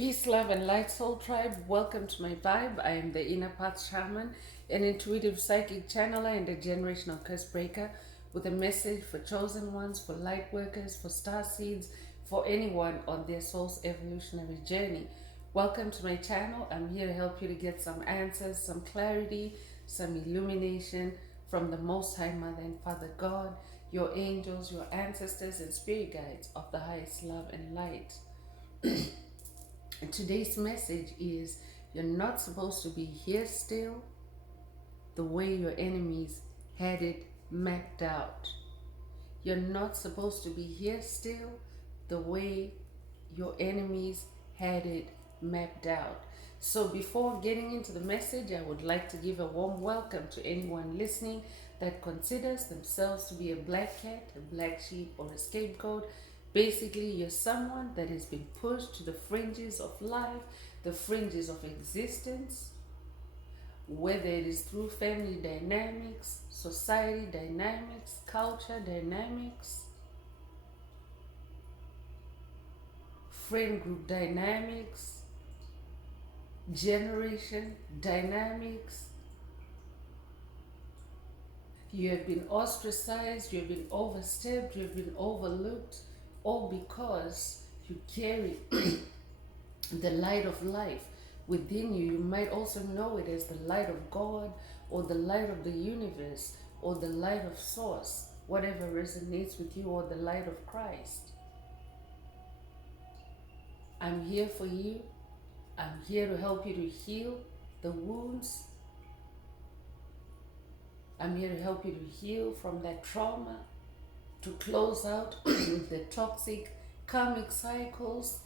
Peace, love, and light, soul tribe. Welcome to my vibe. I am the Inner Path Shaman, an intuitive psychic channeler and a generational curse breaker with a message for chosen ones, for light workers, for star seeds, for anyone on their soul's evolutionary journey. Welcome to my channel. I'm here to help you to get some answers, some clarity, some illumination from the Most High Mother and Father God, your angels, your ancestors, and spirit guides of the highest love and light. Today's message is you're not supposed to be here still the way your enemies had it mapped out. You're not supposed to be here still the way your enemies had it mapped out. So before getting into the message, I would like to give a warm welcome to anyone listening that considers themselves to be a black cat, a black sheep, or a scapegoat. Basically, you're someone that has been pushed to the fringes of life, the fringes of existence, whether it is through family dynamics, society dynamics, culture dynamics, friend group dynamics, generation dynamics. You have been ostracized, you have been overstepped, you have been overlooked, all because you carry the light of life within you. You might also know it as the light of God, or the light of the universe, or the light of source, whatever resonates with you, or the light of Christ. I'm here for you. I'm here to help you to heal the wounds. I'm here to help you to heal from that trauma, to close out the toxic karmic cycles,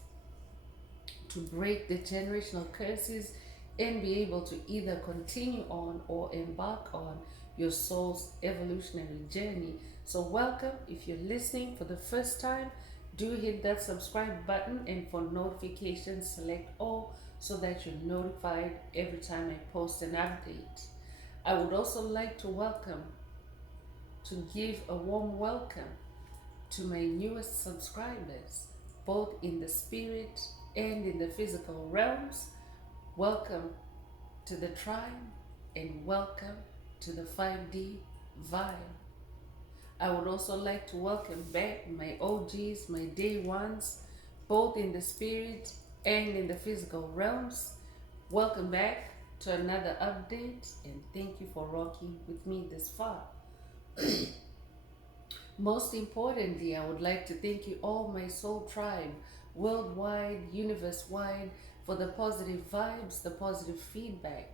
to break the generational curses, and be able to either continue on or embark on your soul's evolutionary journey. So welcome. If you're listening for the first time, do hit that subscribe button, and for notifications, select all so that you're notified every time I post an update. I would also like to give a warm welcome to my newest subscribers, both in the spirit and in the physical realms. Welcome to the tribe, and welcome to the 5D vibe. I would also like to welcome back my OGs, my day ones, both in the spirit and in the physical realms. Welcome back to another update, and thank you for rocking with me this far. Most importantly, I would like to thank you all, my soul tribe, worldwide, universe-wide, for the positive vibes, the positive feedback,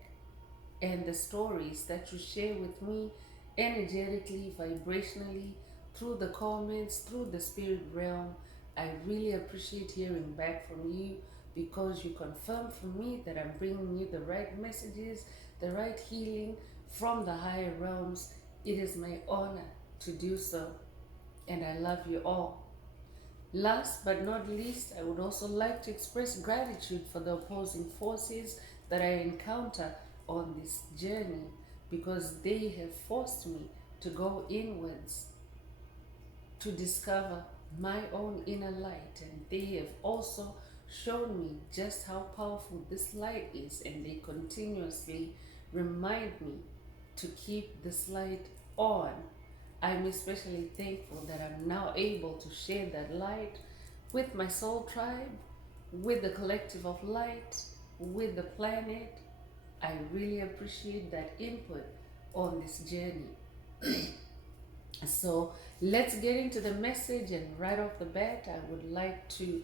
and the stories that you share with me energetically, vibrationally, through the comments, through the spirit realm. I really appreciate hearing back from you, because you confirm for me that I'm bringing you the right messages, the right healing from the higher realms. It is my honor to do so, and I love you all. Last but not least, I would also like to express gratitude for the opposing forces that I encounter on this journey, because they have forced me to go inwards, to discover my own inner light, and they have also shown me just how powerful this light is, and they continuously remind me to keep this light on. I'm especially thankful that I'm now able to share that light with my soul tribe, with the collective of light, with the planet. I really appreciate that input on this journey. So let's get into the message, and right off the bat, I would like to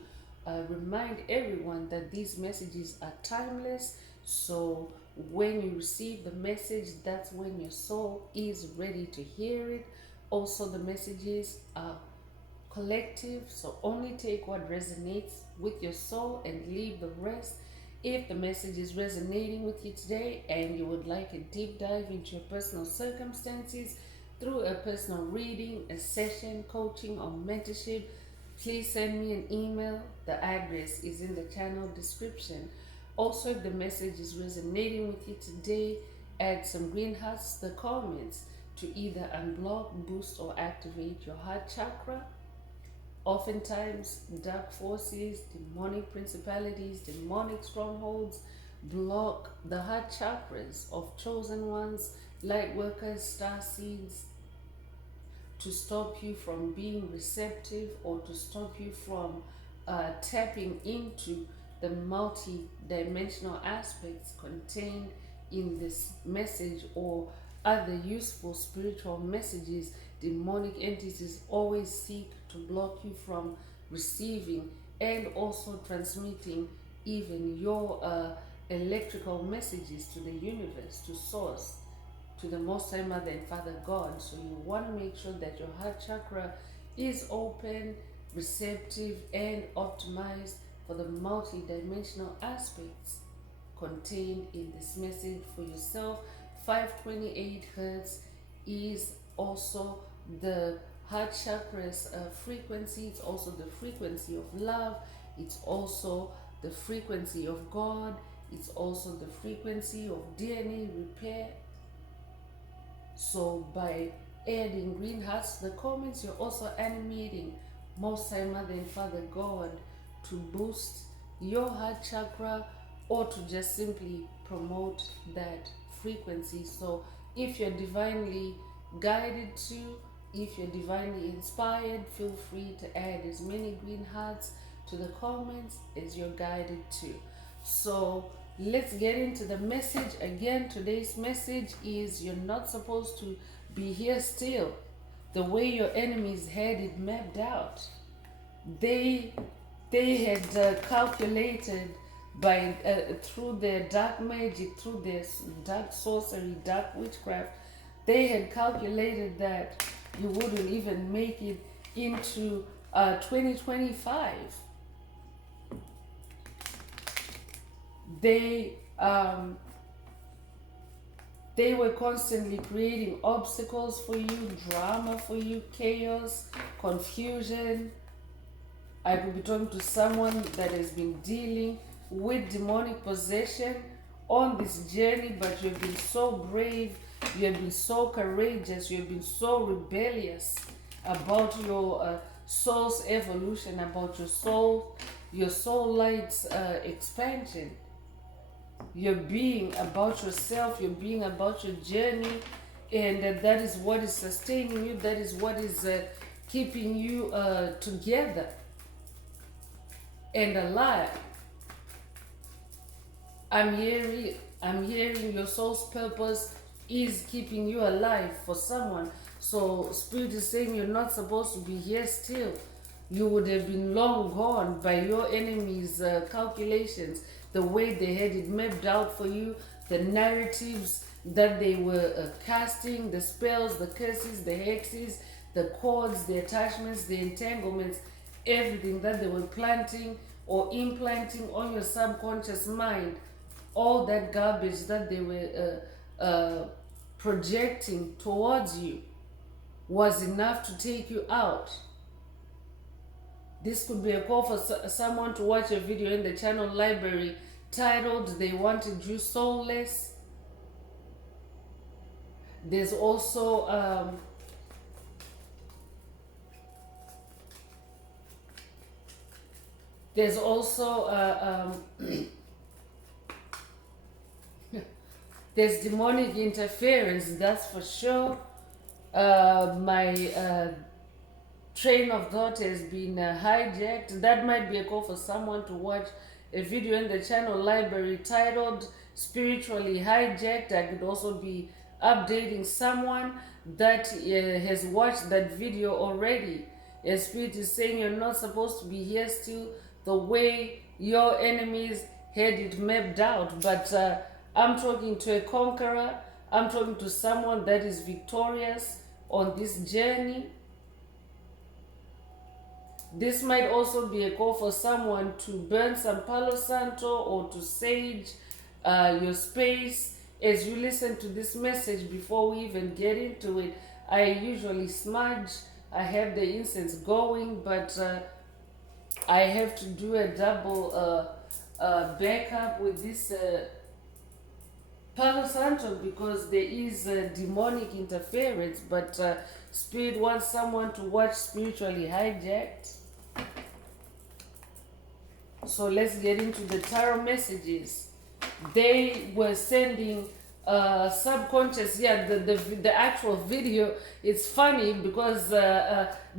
remind everyone that these messages are timeless. So when you receive the message, that's when your soul is ready to hear it. Also, the messages are collective, so only take what resonates with your soul and leave the rest. If the message is resonating with you today and you would like a deep dive into your personal circumstances through a personal reading, a session, coaching, or mentorship, please send me an email. The address is in the channel description. Also, if the message is resonating with you today, add some green hearts to the comments to either unblock, boost, or activate your heart chakra. Oftentimes, dark forces, demonic principalities, demonic strongholds block the heart chakras of chosen ones, light workers, star seeds, to stop you from being receptive or to stop you from tapping into the multi-dimensional aspects contained in this message or other useful spiritual messages. Demonic entities always seek to block you from receiving and also transmitting even your electrical messages to the universe, to source, to the Most High Mother and Father God. So you want to make sure that your heart chakra is open, receptive, and optimized for the multi-dimensional aspects contained in this message for yourself. 528 hertz is also the heart chakra's frequency. It's also the frequency of love. It's also the frequency of God. It's also the frequency of DNA repair. So by adding green hearts to the comments, you're also animating Most High Mother and Father God to boost your heart chakra or to just simply promote that frequency. So if you're divinely guided to, if you're divinely inspired, feel free to add as many green hearts to the comments as you're guided to. So let's get into the message. Again, today's message is you're not supposed to be here still. The way your enemies had it mapped out, they had calculated by through their dark magic, through their dark sorcery, dark witchcraft. They had calculated that you wouldn't even make it into 2025. They were constantly creating obstacles for you, drama for you, chaos, confusion. I could be talking to someone that has been dealing with demonic possession on this journey, but you've been so brave, you have been so courageous, you have been so rebellious about your soul's evolution, about your soul light's expansion. You're being about yourself, you're being about your journey, and that is what is sustaining you, that is what is keeping you together and alive. I'm hearing your soul's purpose is keeping you alive for someone. So Spirit is saying you're not supposed to be here still. You would have been long gone by your enemies' calculations, the way they had it mapped out for you, the narratives that they were casting, the spells, the curses, the hexes, the cords, the attachments, the entanglements, everything that they were planting or implanting on your subconscious mind, all that garbage that they were projecting towards you was enough to take you out. This could be a call for someone to watch a video in the channel library titled They Wanted You Soulless. There's also there's demonic interference, that's for sure. My train of thought has been hijacked. That might be a call for someone to watch a video in the channel library titled Spiritually Hijacked. I could also be updating someone that has watched that video already. A spirit is saying you're not supposed to be here still, the way your enemies had it mapped out. But I'm talking to a conqueror. I'm talking to someone that is victorious on this journey. This might also be a call for someone to burn some Palo Santo or to sage your space. As you listen to this message, before we even get into it, I usually smudge. I have the incense going, but I have to do a double backup with this Palo Santo because there is demonic interference. But Spirit wants someone to watch Spiritually Hijacked. So let's get into the tarot messages. They were sending subconscious. Yeah, the actual video, it's funny because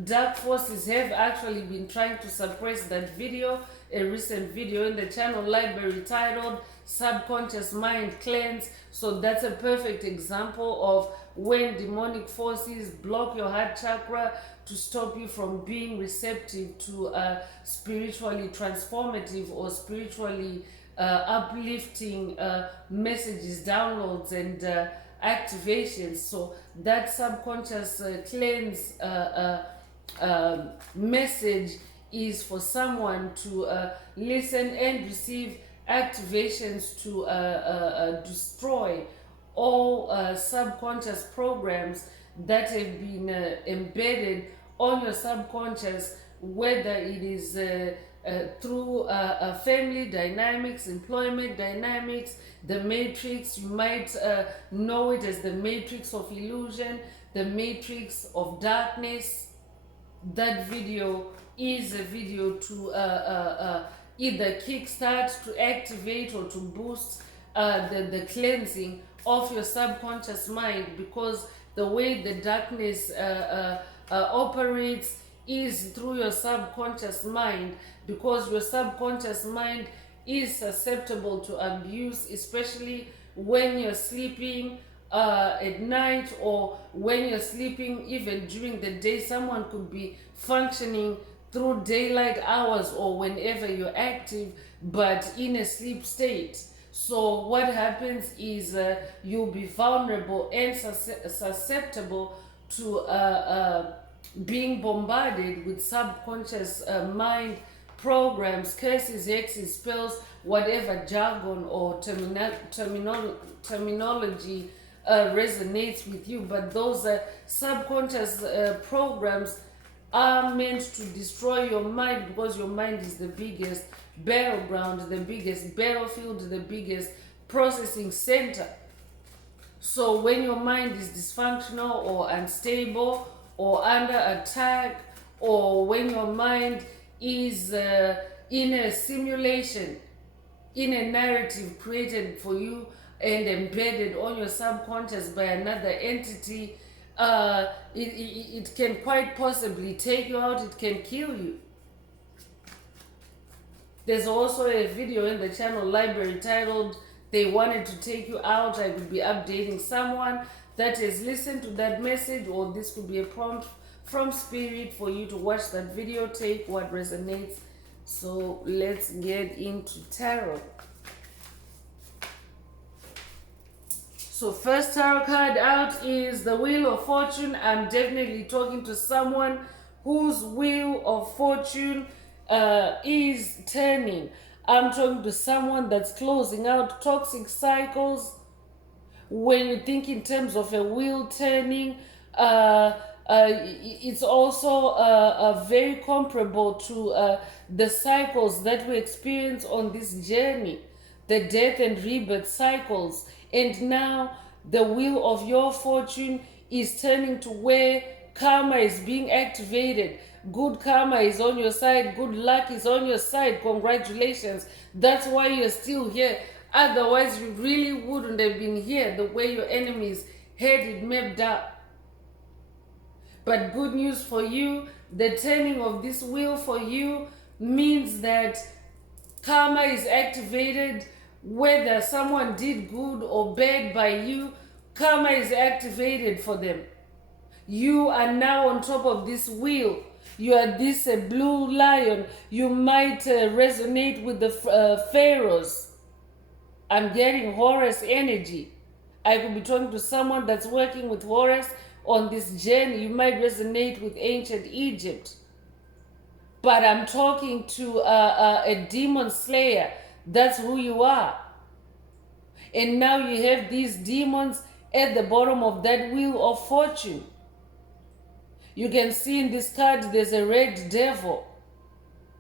dark forces have actually been trying to suppress that video, a recent video in the channel library titled Subconscious Mind Cleanse. So that's a perfect example of when demonic forces block your heart chakra to stop you from being receptive to spiritually transformative or spiritually uplifting messages, downloads, and activations. So that subconscious cleanse message is for someone to listen and receive activations to destroy all subconscious programs that have been embedded on your subconscious, whether it is through family dynamics, employment dynamics, the matrix. You might know it as the matrix of illusion, the matrix of darkness. That video is a video to either kickstart, to activate, or to boost the cleansing of your subconscious mind, because the way the darkness operates is through your subconscious mind, because your subconscious mind is susceptible to abuse, especially when you're sleeping at night, or when you're sleeping even during the day. Someone could be functioning through daylight hours or whenever you're active, but in a sleep state. So what happens is you'll be vulnerable and susceptible to being bombarded with subconscious mind programs, curses, hexes, spells, whatever jargon or terminology resonates with you. But those subconscious programs are meant to destroy your mind, because your mind is the biggest battleground, the biggest battlefield, the biggest processing center. So when your mind is dysfunctional or unstable or under attack, or when your mind is in a simulation, in a narrative created for you and embedded on your subconscious by another entity, it can quite possibly take you out. It can kill you. There's also a video in the channel library titled They Wanted to Take You Out. I could be updating someone that has listened to that message, or this could be a prompt from spirit for you to watch that video, take what resonates. So let's get into tarot. So first tarot card out is the Wheel of Fortune. I'm definitely talking to someone whose Wheel of Fortune is turning. I'm talking to someone that's closing out toxic cycles. When you think in terms of a wheel turning, it's also very comparable to the cycles that we experience on this journey, the death and rebirth cycles. And now the wheel of your fortune is turning to where karma is being activated. Good karma is on your side. Good luck is on your side. Congratulations. That's why you're still here. Otherwise, you really wouldn't have been here the way your enemies had it mapped out. But good news for you, the turning of this wheel for you means that karma is activated. Whether someone did good or bad by you, karma is activated for them. You are now on top of this wheel. You are this blue lion. You might resonate with the pharaohs. I'm getting Horus energy. I could be talking to someone that's working with Horus on this journey. You might resonate with ancient Egypt. But I'm talking to a demon slayer. That's who you are. And now you have these demons at the bottom of that wheel of fortune. You can see in this card there's a red devil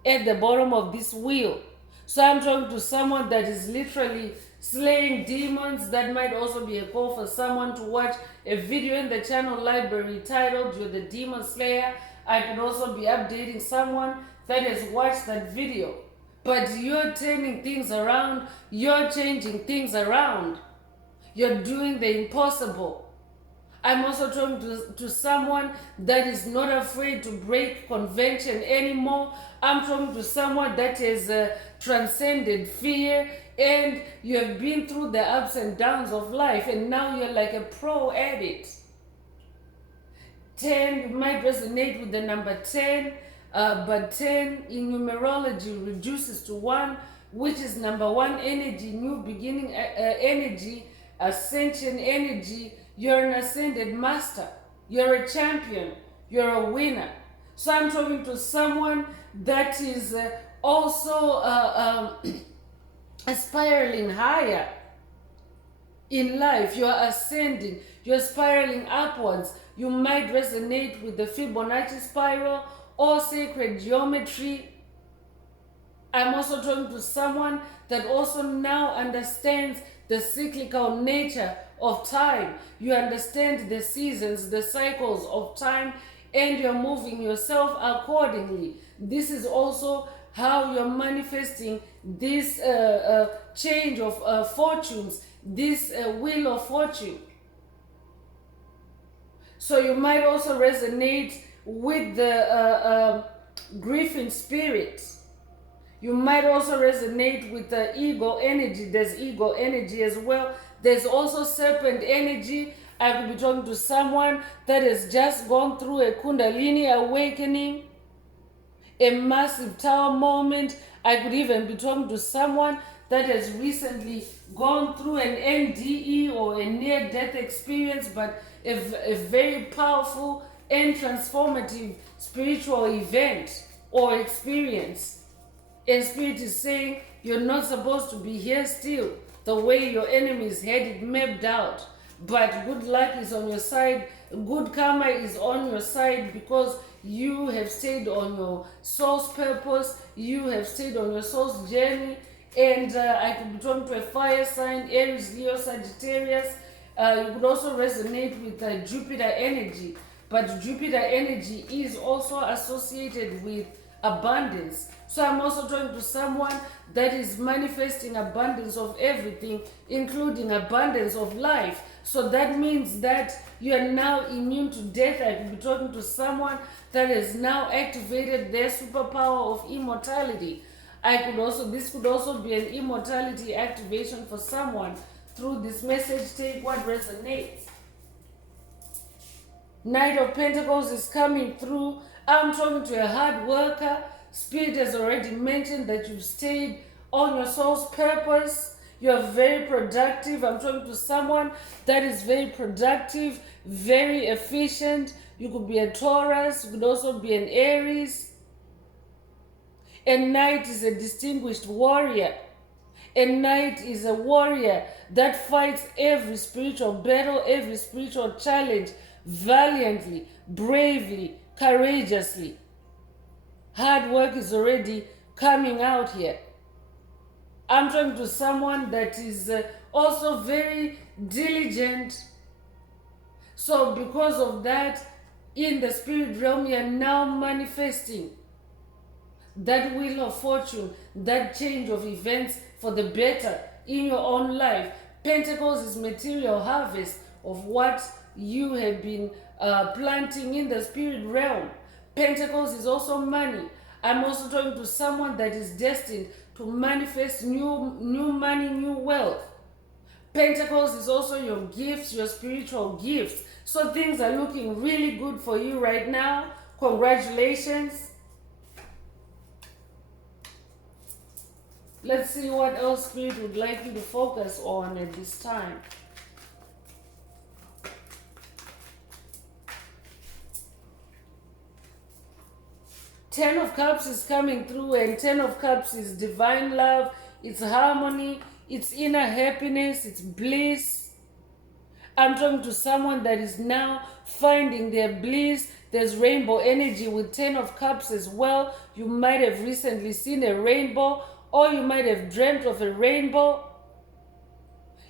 at the bottom of this wheel. So I'm talking to someone that is literally slaying demons. That might also be a call for someone to watch a video in the channel library titled You're the Demon Slayer. I could also be updating someone that has watched that video. But you're turning things around, you're changing things around, you're doing the impossible. I'm also talking to someone that is not afraid to break convention anymore. I'm talking to someone that has transcended fear, and you have been through the ups and downs of life, and now you're like a pro at it. 10, you might resonate with the number 10, but 10 in numerology reduces to 1, which is number 1 energy, new beginning energy, ascension energy. You're an ascended master, you're a champion, you're a winner. So I'm talking to someone that is also spiraling higher in life. You're ascending, you're spiraling upwards. You might resonate with the Fibonacci spiral or sacred geometry. I'm also talking to someone that also now understands the cyclical nature of time. You understand the seasons, the cycles of time, and you're moving yourself accordingly. This is also how you're manifesting this change of fortunes, this wheel of fortune. So you might also resonate with the Griffin spirit. You might also resonate with the ego energy. There's ego energy as well. There's also serpent energy. I could be talking to someone that has just gone through a Kundalini awakening, a massive tower moment. I could even be talking to someone that has recently gone through an NDE or a near-death experience, but a very powerful and transformative spiritual event or experience. And Spirit is saying, you're not supposed to be here still, the way your enemies had it mapped out. But good luck is on your side, good karma is on your side, because you have stayed on your soul's purpose, you have stayed on your soul's journey. And I could be drawn to a fire sign, Aries, Leo, Sagittarius. You could also resonate with Jupiter energy. But Jupiter energy is also associated with abundance. So I'm also talking to someone that is manifesting abundance of everything, including abundance of life. So that means that you are now immune to death. I could be talking to someone that has now activated their superpower of immortality. This could also be an immortality activation for someone. Through this message, take what resonates. Knight of Pentacles is coming through. I'm talking to a hard worker. Spirit has already mentioned that you've stayed on your soul's purpose. You're very productive. I'm talking to someone that is very productive, very efficient. You could be a Taurus. You could also be an Aries. And Knight is a distinguished warrior. And Knight is a warrior that fights every spiritual battle, every spiritual challenge valiantly, bravely, courageously. Hard work is already coming out here. I'm talking to someone that is also very diligent. So because of that, in the spirit realm, you are now manifesting that wheel of fortune, that change of events for the better in your own life. Pentacles is material harvest of what you have been planting in the spirit realm. Pentacles is also money. I'm also talking to someone that is destined to manifest new money, new wealth. Pentacles is also your gifts, your spiritual gifts. So things are looking really good for you right now. Congratulations. Let's see what else Spirit would like you to focus on at this time. Ten of Cups is coming through, and Ten of Cups is divine love, it's harmony, it's inner happiness, it's bliss. I'm talking to someone that is now finding their bliss. There's rainbow energy with Ten of Cups as well. You might have recently seen a rainbow, or you might have dreamt of a rainbow.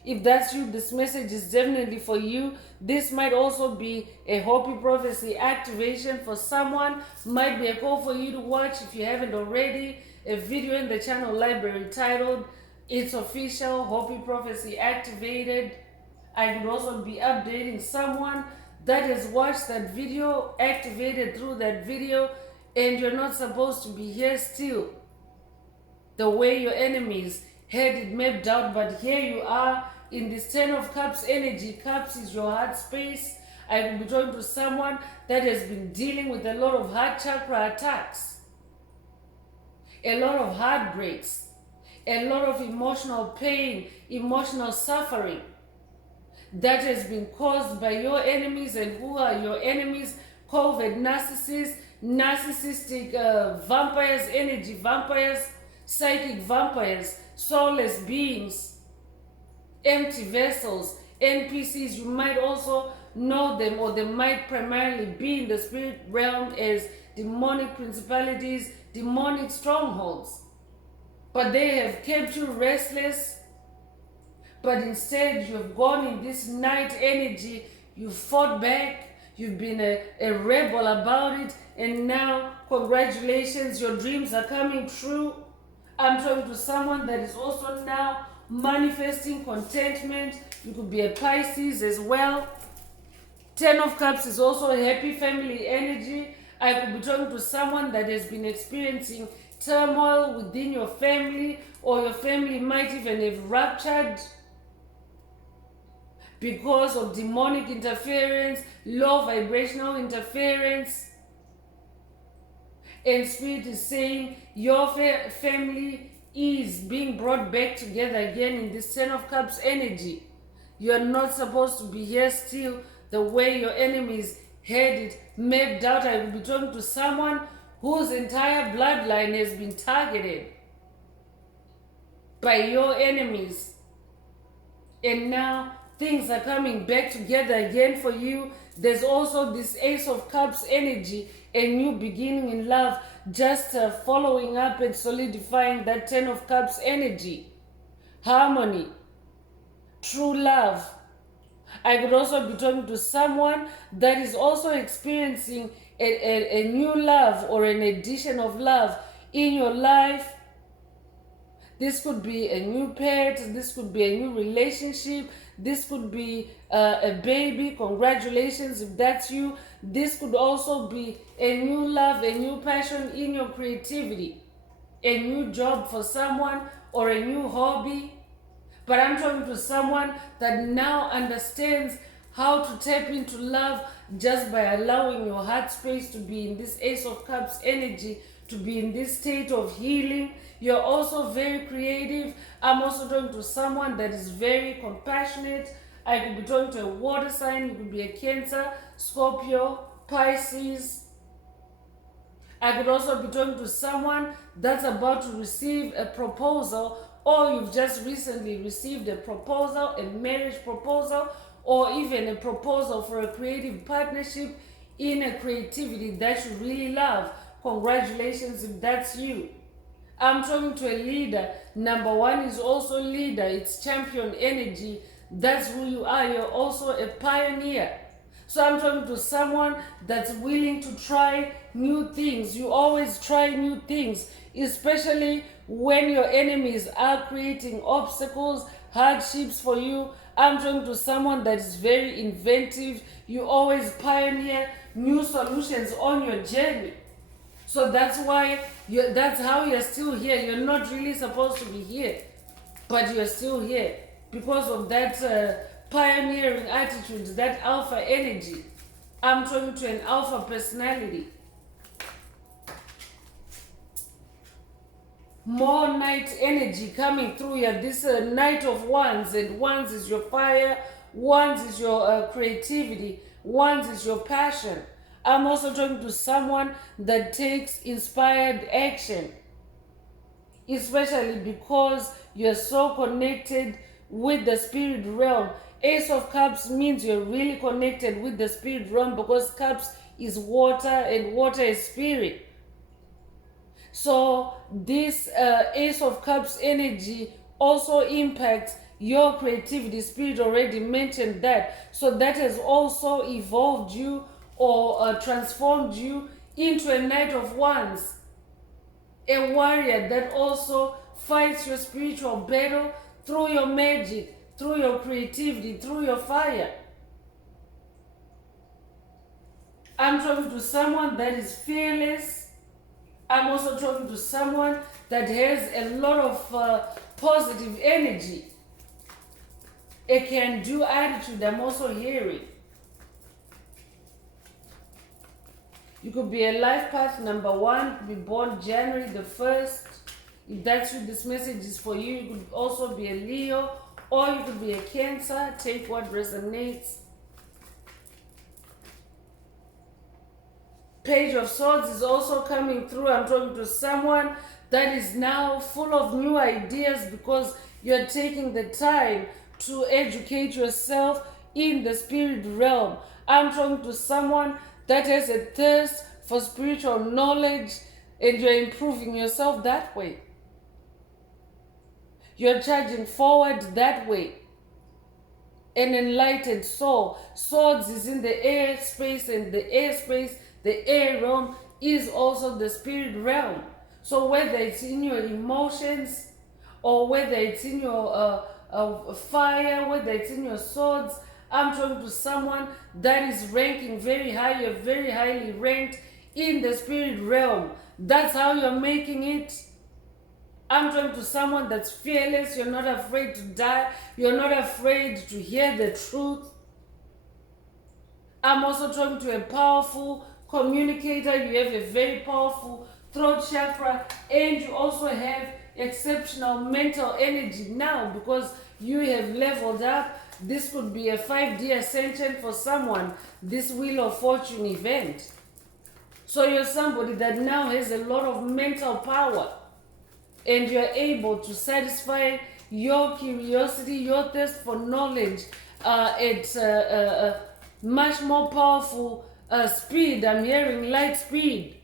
If that's you, this message is definitely for you. This might also be a Hopi prophecy activation for someone. Might be a call for you to watch if you haven't already. a video in the channel library titled It's Official, Hopi Prophecy Activated. I could also be updating someone that has watched that video, activated through that video, and you're not supposed to be here still. The way your enemies had it mapped out, but here you are in this 10 of Cups energy. Cups is your heart space. I will be talking to someone that has been dealing with a lot of heart chakra attacks, a lot of heartbreaks, a lot of emotional pain, emotional suffering that has been caused by your enemies. And who are your enemies? COVID narcissists, narcissistic vampires, energy vampires, psychic vampires, soulless beings, empty vessels, NPCs. You might also know them, or they might primarily be in the spirit realm as demonic principalities, demonic strongholds. But they have kept you restless. But instead, you've gone in this night energy, you fought back, you've been a rebel about it, and now, congratulations, your dreams are coming true. I'm talking to someone that is also now manifesting contentment. You could be a Pisces as well. 10 of Cups is also a happy family energy. I could be talking to someone that has been experiencing turmoil within your family, or your family might even have ruptured because of demonic interference, low vibrational interference. And Spirit is saying your family is being brought back together again in this 10 of Cups energy. You're not supposed to be here still the way your enemies had it mapped out. I will be talking to someone whose entire bloodline has been targeted by your enemies. And now things are coming back together again for you. There's also this Ace of Cups energy, a new beginning in love, just following up and solidifying that 10 of Cups energy. Harmony, true love. I could also be talking to someone that is also experiencing a new love, or an addition of love in your life. This could be a new pet, this could be a new relationship, this could be a baby. Congratulations if that's you. This could also be a new love, a new passion in your creativity, a new job for someone, or a new hobby. But I'm talking to someone that now understands how to tap into love just by allowing your heart space to be in this Ace of Cups energy, to be in this state of healing. You're also very creative. I'm also talking to someone that is very compassionate. I could be talking to a water sign. It could be a Cancer, Scorpio, Pisces. I could also be talking to someone that's about to receive a proposal, or you've just recently received a proposal, a marriage proposal, or even a proposal for a creative partnership in a creativity that you really love. Congratulations if that's you. I'm talking to a leader. Number 1 is also leader. It's champion energy. That's who you are. You're also a pioneer. So I'm talking to someone that's willing to try new things. You always try new things, especially when your enemies are creating obstacles, hardships for you. I'm talking to someone that is very inventive. You always pioneer new solutions on your journey. So that's why that's how you're still here. You're not really supposed to be here, but you're still here because of that pioneering attitude, that alpha energy. I'm talking to an alpha personality. More night energy coming through here. This Knight of Wands, and Wands is your fire, Wands is your creativity, Wands is your passion. I'm also talking to someone that takes inspired action, especially because you're so connected with the spirit realm. Ace of Cups means you're really connected with the spirit realm, because Cups is water and water is spirit. So this Ace of Cups energy also impacts your creativity. Spirit already mentioned that. So that has also evolved you, or transformed you into a Knight of Wands. A warrior that also fights your spiritual battle through your magic, through your creativity, through your fire. I'm talking to someone that is fearless. I'm also talking to someone that has a lot of positive energy. A can-do attitude I'm also hearing. You could be a life path number 1, could be born January the 1st. If that's you, this message is for you. You could also be a Leo, or you could be a Cancer. Take what resonates. Page of Swords is also coming through. I'm talking to someone that is now full of new ideas because you're taking the time to educate yourself in the spirit realm. I'm talking to someone that has a thirst for spiritual knowledge and you're improving yourself that way. You're charging forward that way. An enlightened soul. Swords is in the air space, and the airspace, the air realm, is also the spirit realm. So whether it's in your emotions, or whether it's in your fire, whether it's in your swords, I'm talking to someone that is ranking very high, you're very highly ranked in the spirit realm. That's how you're making it. I'm talking to someone that's fearless. You're not afraid to die. You're not afraid to hear the truth. I'm also talking to a powerful communicator. You have a very powerful throat chakra, and you also have exceptional mental energy now because you have leveled up. This could be a 5D ascension for someone, this Wheel of Fortune event. So you're somebody that now has a lot of mental power, and you're able to satisfy your curiosity, your thirst for knowledge at much more powerful speed. I'm hearing light speed.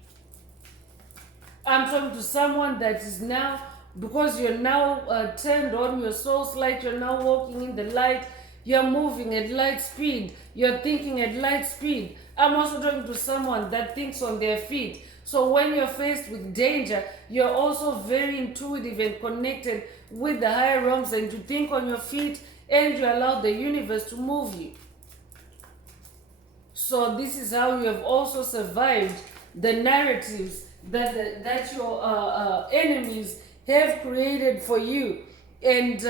I'm talking to someone that is now, because you're now turned on your soul's light, you're now walking in the light, you're moving at light speed, you're thinking at light speed. I'm also talking to someone that thinks on their feet. So when you're faced with danger, you're also very intuitive and connected with the higher realms, and to think on your feet, and you allow the universe to move you. So this is how you have also survived the narratives that your enemies have created for you. And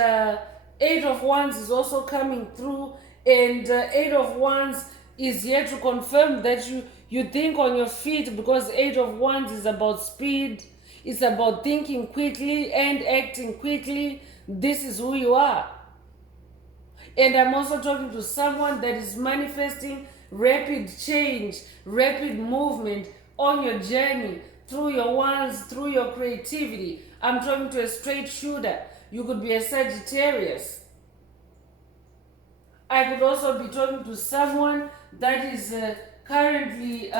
8 of Wands is also coming through, and 8 of Wands is here to confirm that you think on your feet, because 8 of Wands is about speed. It's about thinking quickly and acting quickly. This is who you are. And I'm also talking to someone that is manifesting rapid change, rapid movement on your journey, through your wands, through your creativity. I'm talking to a straight shooter. You could be a Sagittarius. I could also be talking to someone that is currently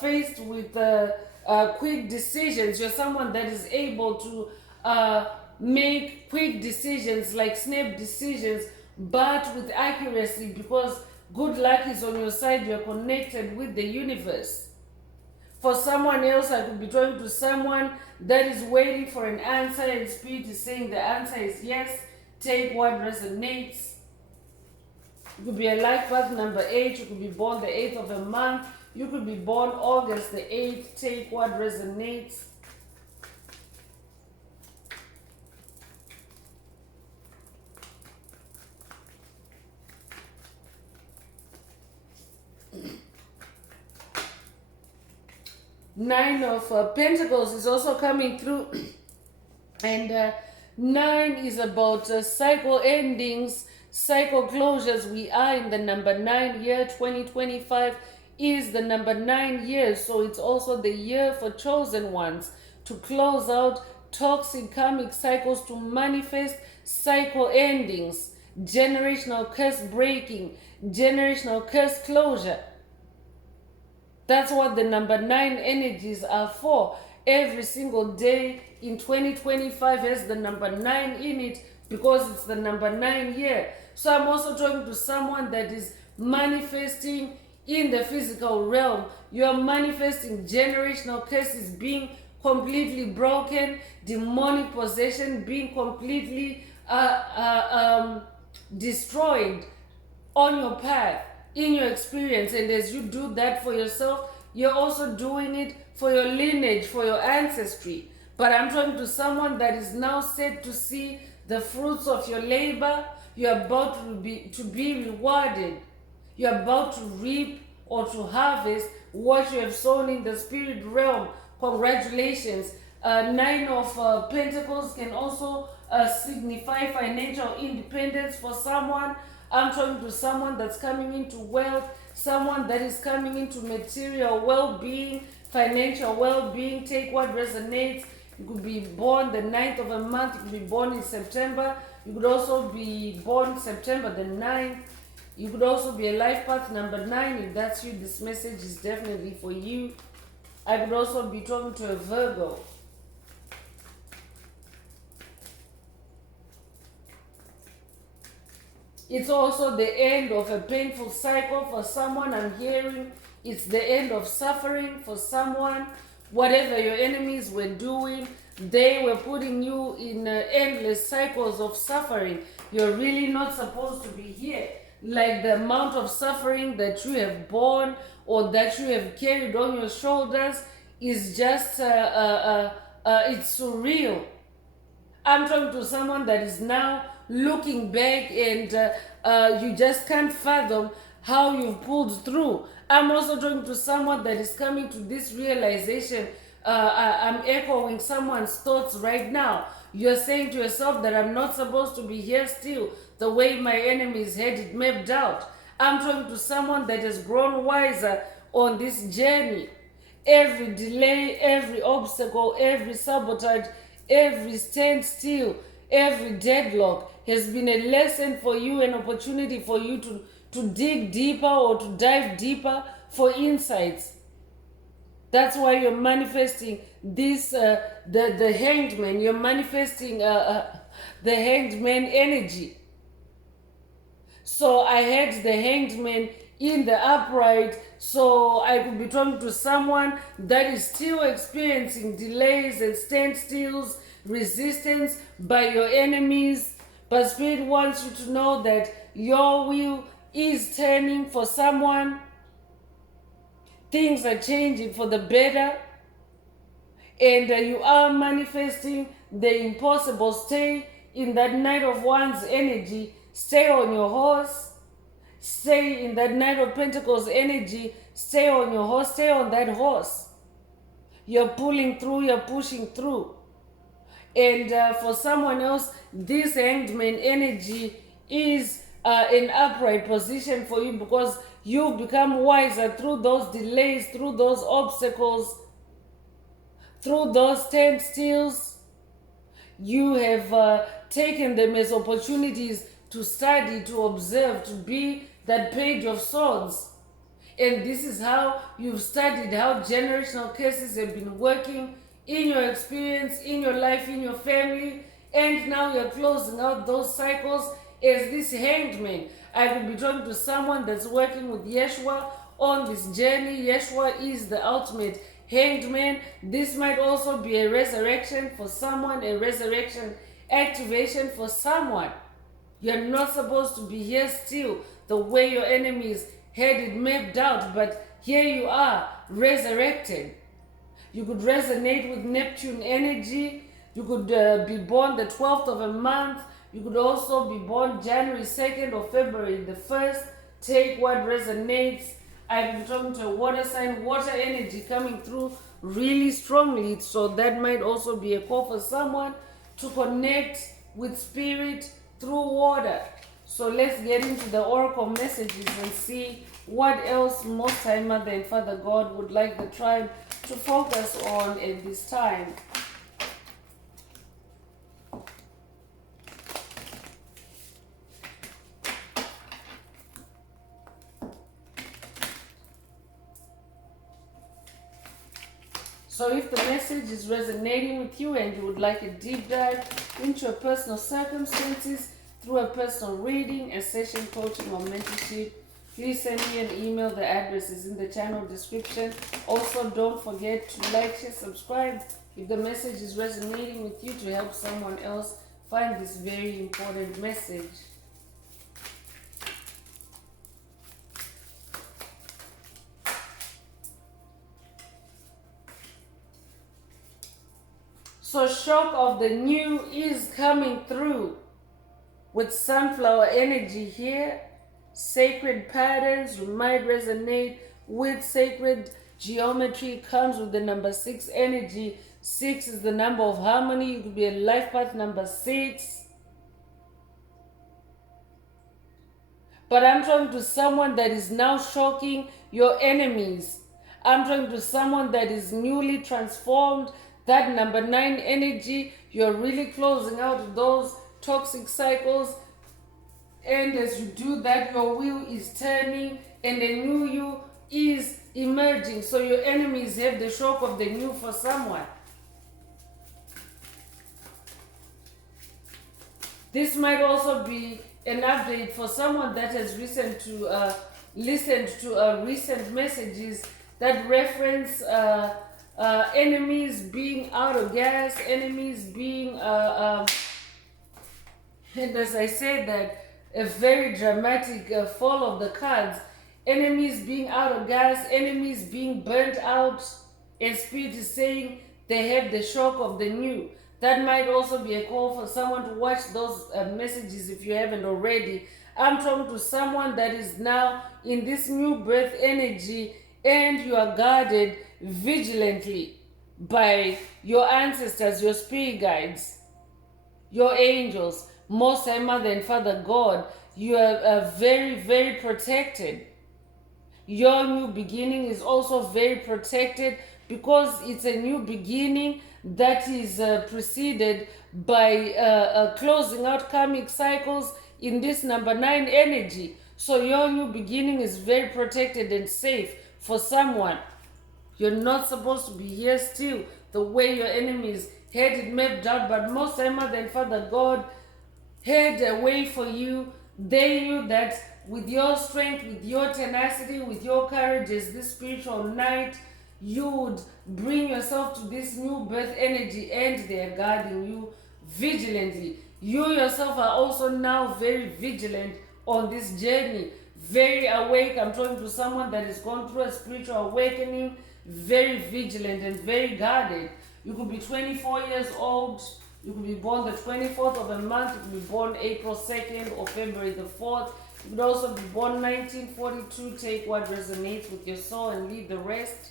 faced with quick decisions. You're someone that is able to make quick decisions, like snap decisions, but with accuracy, because good luck is on your side. You're connected with the universe. For someone else, I could be talking to someone that is waiting for an answer, and Spirit is saying the answer is yes. Take what resonates. You could be a life path number 8. You could be born the 8th of a month. You could be born August the 8th. Take what resonates. Nine of Pentacles is also coming through. And 9 is about cycle endings, cycle closures. We are in the number 9 year. 2025 is the number 9 year. So it's also the year for chosen ones to close out toxic karmic cycles, to manifest cycle endings, generational curse breaking, generational curse closure. That's what the number 9 energies are for. Every single day in 2025 has the number 9 in it, because it's the number 9 year. So I'm also talking to someone that is manifesting in the physical realm. You are manifesting generational curses being completely broken, demonic possession being completely destroyed on your path, in your experience. And as you do that for yourself, you're also doing it for your lineage, for your ancestry. But I'm talking to someone that is now set to see the fruits of your labor. You're about to be rewarded. You're about to reap or to harvest what you have sown in the spirit realm. Congratulations. Nine of Pentacles can also signify financial independence for someone. I'm talking to someone that's coming into wealth, someone that is coming into material well-being, financial well-being. Take what resonates. You could be born the 9th of a month. You could be born in September. You could also be born September the 9th. You could also be a life path number 9. If that's you, this message is definitely for you. I could also be talking to a Virgo. It's also the end of a painful cycle for someone. I'm hearing it's the end of suffering for someone. Whatever your enemies were doing, they were putting you in endless cycles of suffering. You're really not supposed to be here. Like the amount of suffering that you have borne or that you have carried on your shoulders is just, it's surreal. I'm talking to someone that is now looking back and you just can't fathom how you've pulled through. I'm also talking to someone that is coming to this realization. I'm echoing someone's thoughts right now. You're saying to yourself that I'm not supposed to be here still, the way my enemies had it mapped out. I'm talking to someone that has grown wiser on this journey. Every delay, every obstacle, every sabotage, every standstill, every deadlock has been a lesson for you, an opportunity for you to dig deeper or to dive deeper for insights. That's why you're manifesting this, the Hanged Man. You're manifesting the Hanged Man energy. So I had the Hanged Man in the upright, so I could be talking to someone that is still experiencing delays and standstills, resistance by your enemies. But Spirit wants you to know that your wheel is turning for someone. Things are changing for the better. And you are manifesting the impossible. Stay in that Knight of Wands energy. Stay on your horse. Stay in that Knight of Pentacles energy. Stay on your horse. Stay on that horse. You're pulling through. You're pushing through. And for someone else, this Hanged Man energy is an upright position for you because you've become wiser through those delays, through those obstacles, through those standstills. You have taken them as opportunities to study, to observe, to be that page of swords. And this is how you've studied how generational curses have been working in your experience, in your life, in your family. And now you're closing out those cycles as this Hanged Man. I could be talking to someone that's working with Yeshua on this journey. Yeshua is the ultimate Hanged Man. This might also be a resurrection for someone, a resurrection activation for someone. You're not supposed to be here still the way your enemies had it mapped out, but here you are, resurrected. You could resonate with Neptune energy. You could be born the 12th of a month. You could also be born January 2nd or February the 1st. Take what resonates. I've been talking to a water sign, water energy coming through really strongly. So that might also be a call for someone to connect with spirit through water. So let's get into the oracle messages and see what else Most High Mother and Father God would like the tribe to focus on at this time. So if the message is resonating with you and you would like a deep dive into your personal circumstances through a personal reading, a session coaching or mentorship, please send me an email. The address is in the channel description. Also, don't forget to like, share, subscribe If the message is resonating with you, to help someone else find this very important message. So shock of the new is coming through with sunflower energy here. Sacred patterns, you might resonate with sacred geometry. Comes with the number 6 energy. 6 is the number of harmony. You could be a life path number 6. But I'm talking to someone that is now shocking your enemies. I'm talking to someone that is newly transformed. That number 9 energy, you're really closing out those toxic cycles. And as you do that, your wheel is turning and the new you is emerging. So your enemies have the shock of the new for someone. This might also be an update for someone that has listened to recent messages that reference enemies being out of gas, enemies being, and as I said, that a very dramatic fall of the cards, enemies being out of gas, enemies being burnt out, and Spirit is saying they have the shock of the new. That might also be a call for someone to watch those messages if you haven't already. I'm talking to someone that is now in this new birth energy, and you are guarded vigilantly by your ancestors, your spirit guides, your angels, Most High Mother and Father God. You are very, very protected. Your new beginning is also very protected because it's a new beginning that is preceded by closing out karmic cycles in this number 9 energy. So your new beginning is very protected and safe for someone. You're not supposed to be here still the way your enemies had it mapped out, but Most High Mother and Father God had a way for you. They knew that with your strength, with your tenacity, with your courage as this spiritual night, you would bring yourself to this new birth energy, and they are guarding you vigilantly. You yourself are also now very vigilant on this journey, very awake. I'm talking to someone that has gone through a spiritual awakening, very vigilant and very guarded. You could be 24 years old. You could be born the 24th of a month. You could be born April 2nd or February the 4th. You could also be born 1942. Take what resonates with your soul and leave the rest.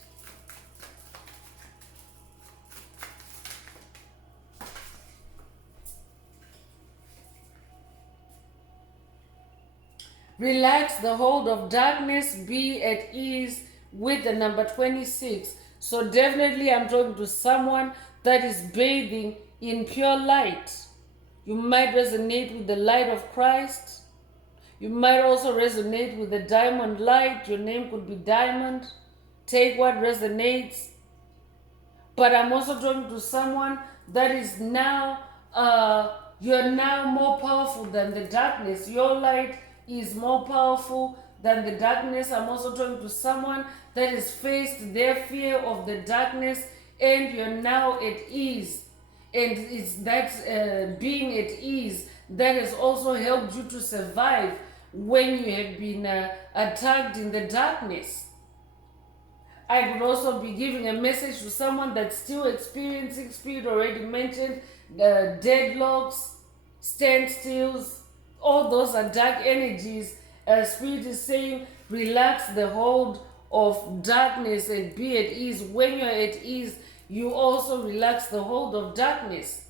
Relax the hold of darkness. Be at ease with the number 26. So definitely I'm talking to someone that is bathing in pure light. You might resonate with the light of Christ. You might also resonate with the diamond light. Your name could be Diamond. Take what resonates. But I'm also talking to someone that is now, you're now more powerful than the darkness. Your light is more powerful than the darkness. I'm also talking to someone that has faced their fear of the darkness, and you're now at ease. And it's that being at ease that has also helped you to survive when you have been attacked in the darkness. I could also be giving a message to someone that's still experiencing, Spirit already mentioned, deadlocks, standstills. All those are dark energies. Spirit is saying, relax the hold of darkness and be at ease. When you're at ease, you also relax the hold of darkness.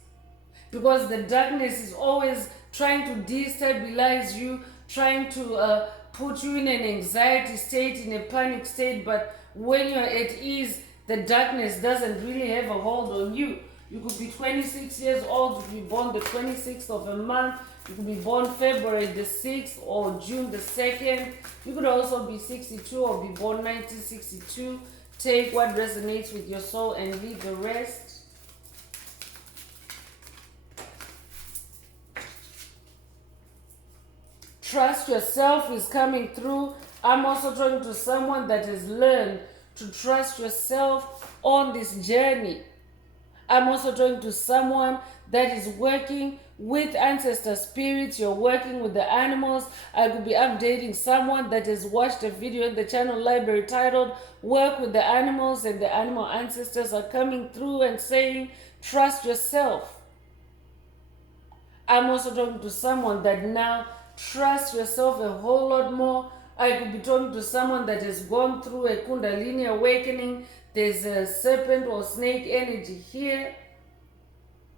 Because the darkness is always trying to destabilize you, trying to put you in an anxiety state, in a panic state. But when you're at ease, the darkness doesn't really have a hold on you. You could be 26 years old, you could be born the 26th of a month, you could be born February the 6th or June the 2nd. You could also be 62 or be born 1962. Take what resonates with your soul and leave the rest. Trust yourself is coming through. I'm also talking to someone that has learned to trust yourself on this journey. I'm also talking to someone that is working with ancestor spirits. You're working with the animals. I could be updating someone that has watched a video in the channel library titled Work with the Animals, and the animal ancestors are coming through and saying, trust yourself. I'm also talking to someone that now trusts yourself a whole lot more. I could be talking to someone that has gone through a Kundalini awakening. There's a serpent or snake energy here.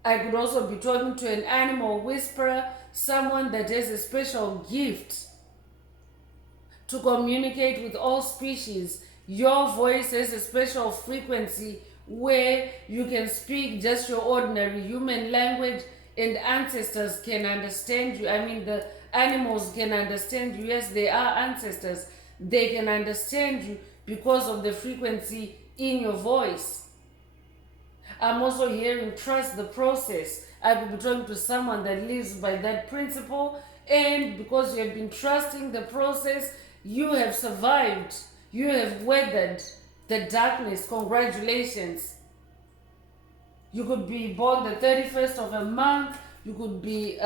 I could also be talking to an animal whisperer, someone that has a special gift to communicate with all species. Your voice has a special frequency where you can speak just your ordinary human language and ancestors can understand you. I mean, the animals can understand you. Yes, they are ancestors. They can understand you because of the frequency in your voice. I'm also hearing trust the process. I could be talking to someone that lives by that principle, and because you have been trusting the process, you have survived. You have weathered the darkness. Congratulations. You could be born the 31st of a month, you could be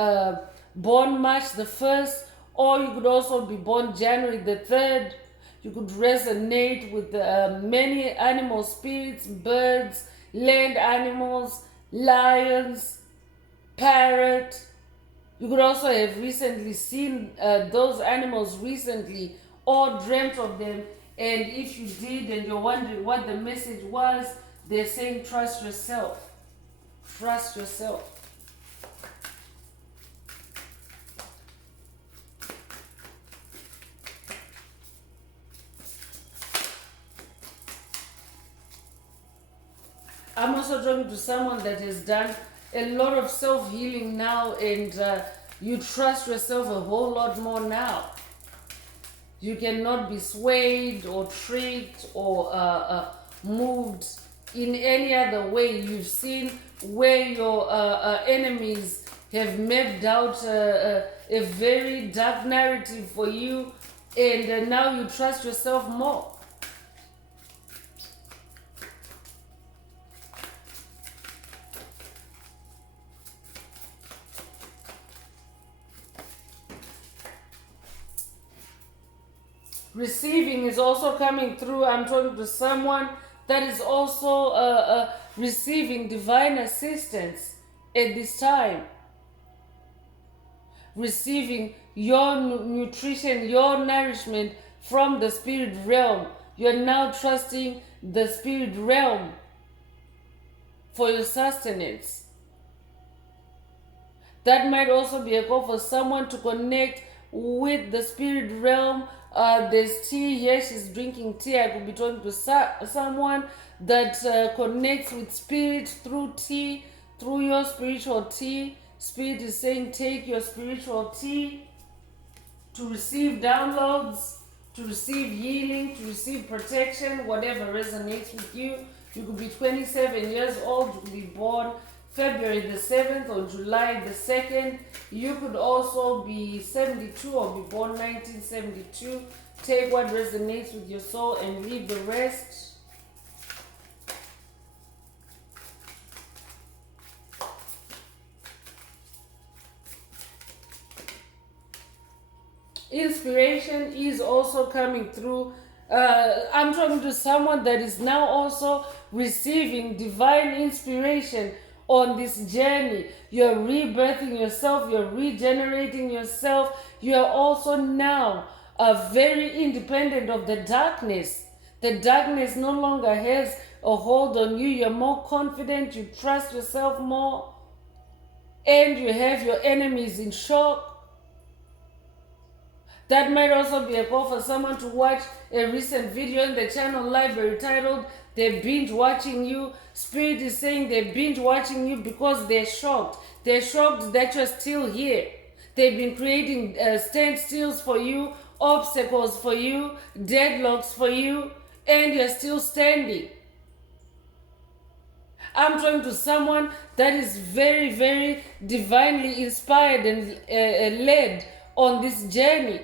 born March the 1st, or you could also be born January the 3rd. You could resonate with many animal spirits, birds, land animals, lions, parrot. You could also have recently seen those animals recently or dreamt of them. And if you did and you're wondering what the message was, they're saying trust yourself. Trust yourself. I'm also talking to someone that has done a lot of self-healing now, and you trust yourself a whole lot more now. You cannot be swayed or tricked or moved in any other way. You've seen where your enemies have mapped out a very dark narrative for you, and now you trust yourself more. Receiving is also coming through. I'm talking to someone that is also receiving divine assistance at this time. Receiving your nutrition, your nourishment from the spirit realm. You're now trusting the spirit realm for your sustenance. That might also be a call for someone to connect with the spirit realm. There's tea here. She's drinking tea. I could be talking to someone that connects with spirit through tea, through your spiritual tea. Spirit is saying take your spiritual tea to receive downloads, to receive healing, to receive protection, whatever resonates with you. You could be 27 years old. You could be born February the 7th or July the 2nd. You could also be 72 or be born 1972. Take what resonates with your soul and leave the rest. Inspiration is also coming through. I'm talking to someone that is now also receiving divine inspiration on this journey. You're rebirthing yourself, you're regenerating yourself. You're also now very independent of the darkness. The darkness no longer has a hold on you. You're more confident, you trust yourself more, and you have your enemies in shock. That might also be a call for someone to watch a recent video in the channel library titled They're Binge Watching You. Spirit is saying they're binge watching you because they're shocked. They're shocked that you're still here. They've been creating standstills for you, obstacles for you, deadlocks for you, and you're still standing. I'm talking to someone that is very, very divinely inspired and led on this journey.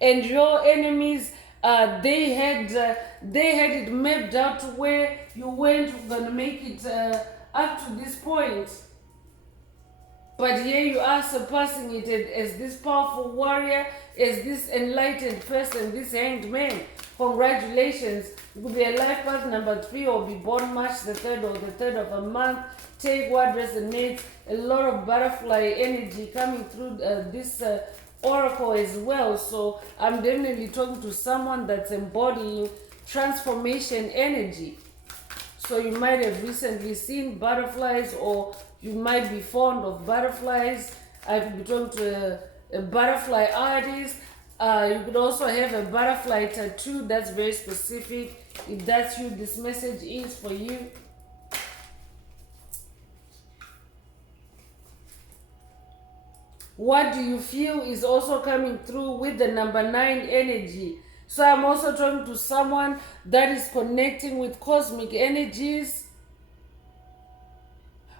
And your enemies, they had it mapped out to where you weren't gonna make it up to this point. But here you are surpassing it as this powerful warrior, as this enlightened person, this hanged man. Congratulations. You could be a life path number 3 or be born March the 3rd or the 3rd of a month. Take what resonates. A lot of butterfly energy coming through this oracle as well. So I'm definitely talking to someone that's embodying transformation energy. So you might have recently seen butterflies, or you might be fond of butterflies. I could be talking to a butterfly artist. You could also have a butterfly tattoo. That's very specific. If that's you, this message is for you. What do you feel is also coming through with the number 9 energy. So I'm also talking to someone that is connecting with cosmic energies.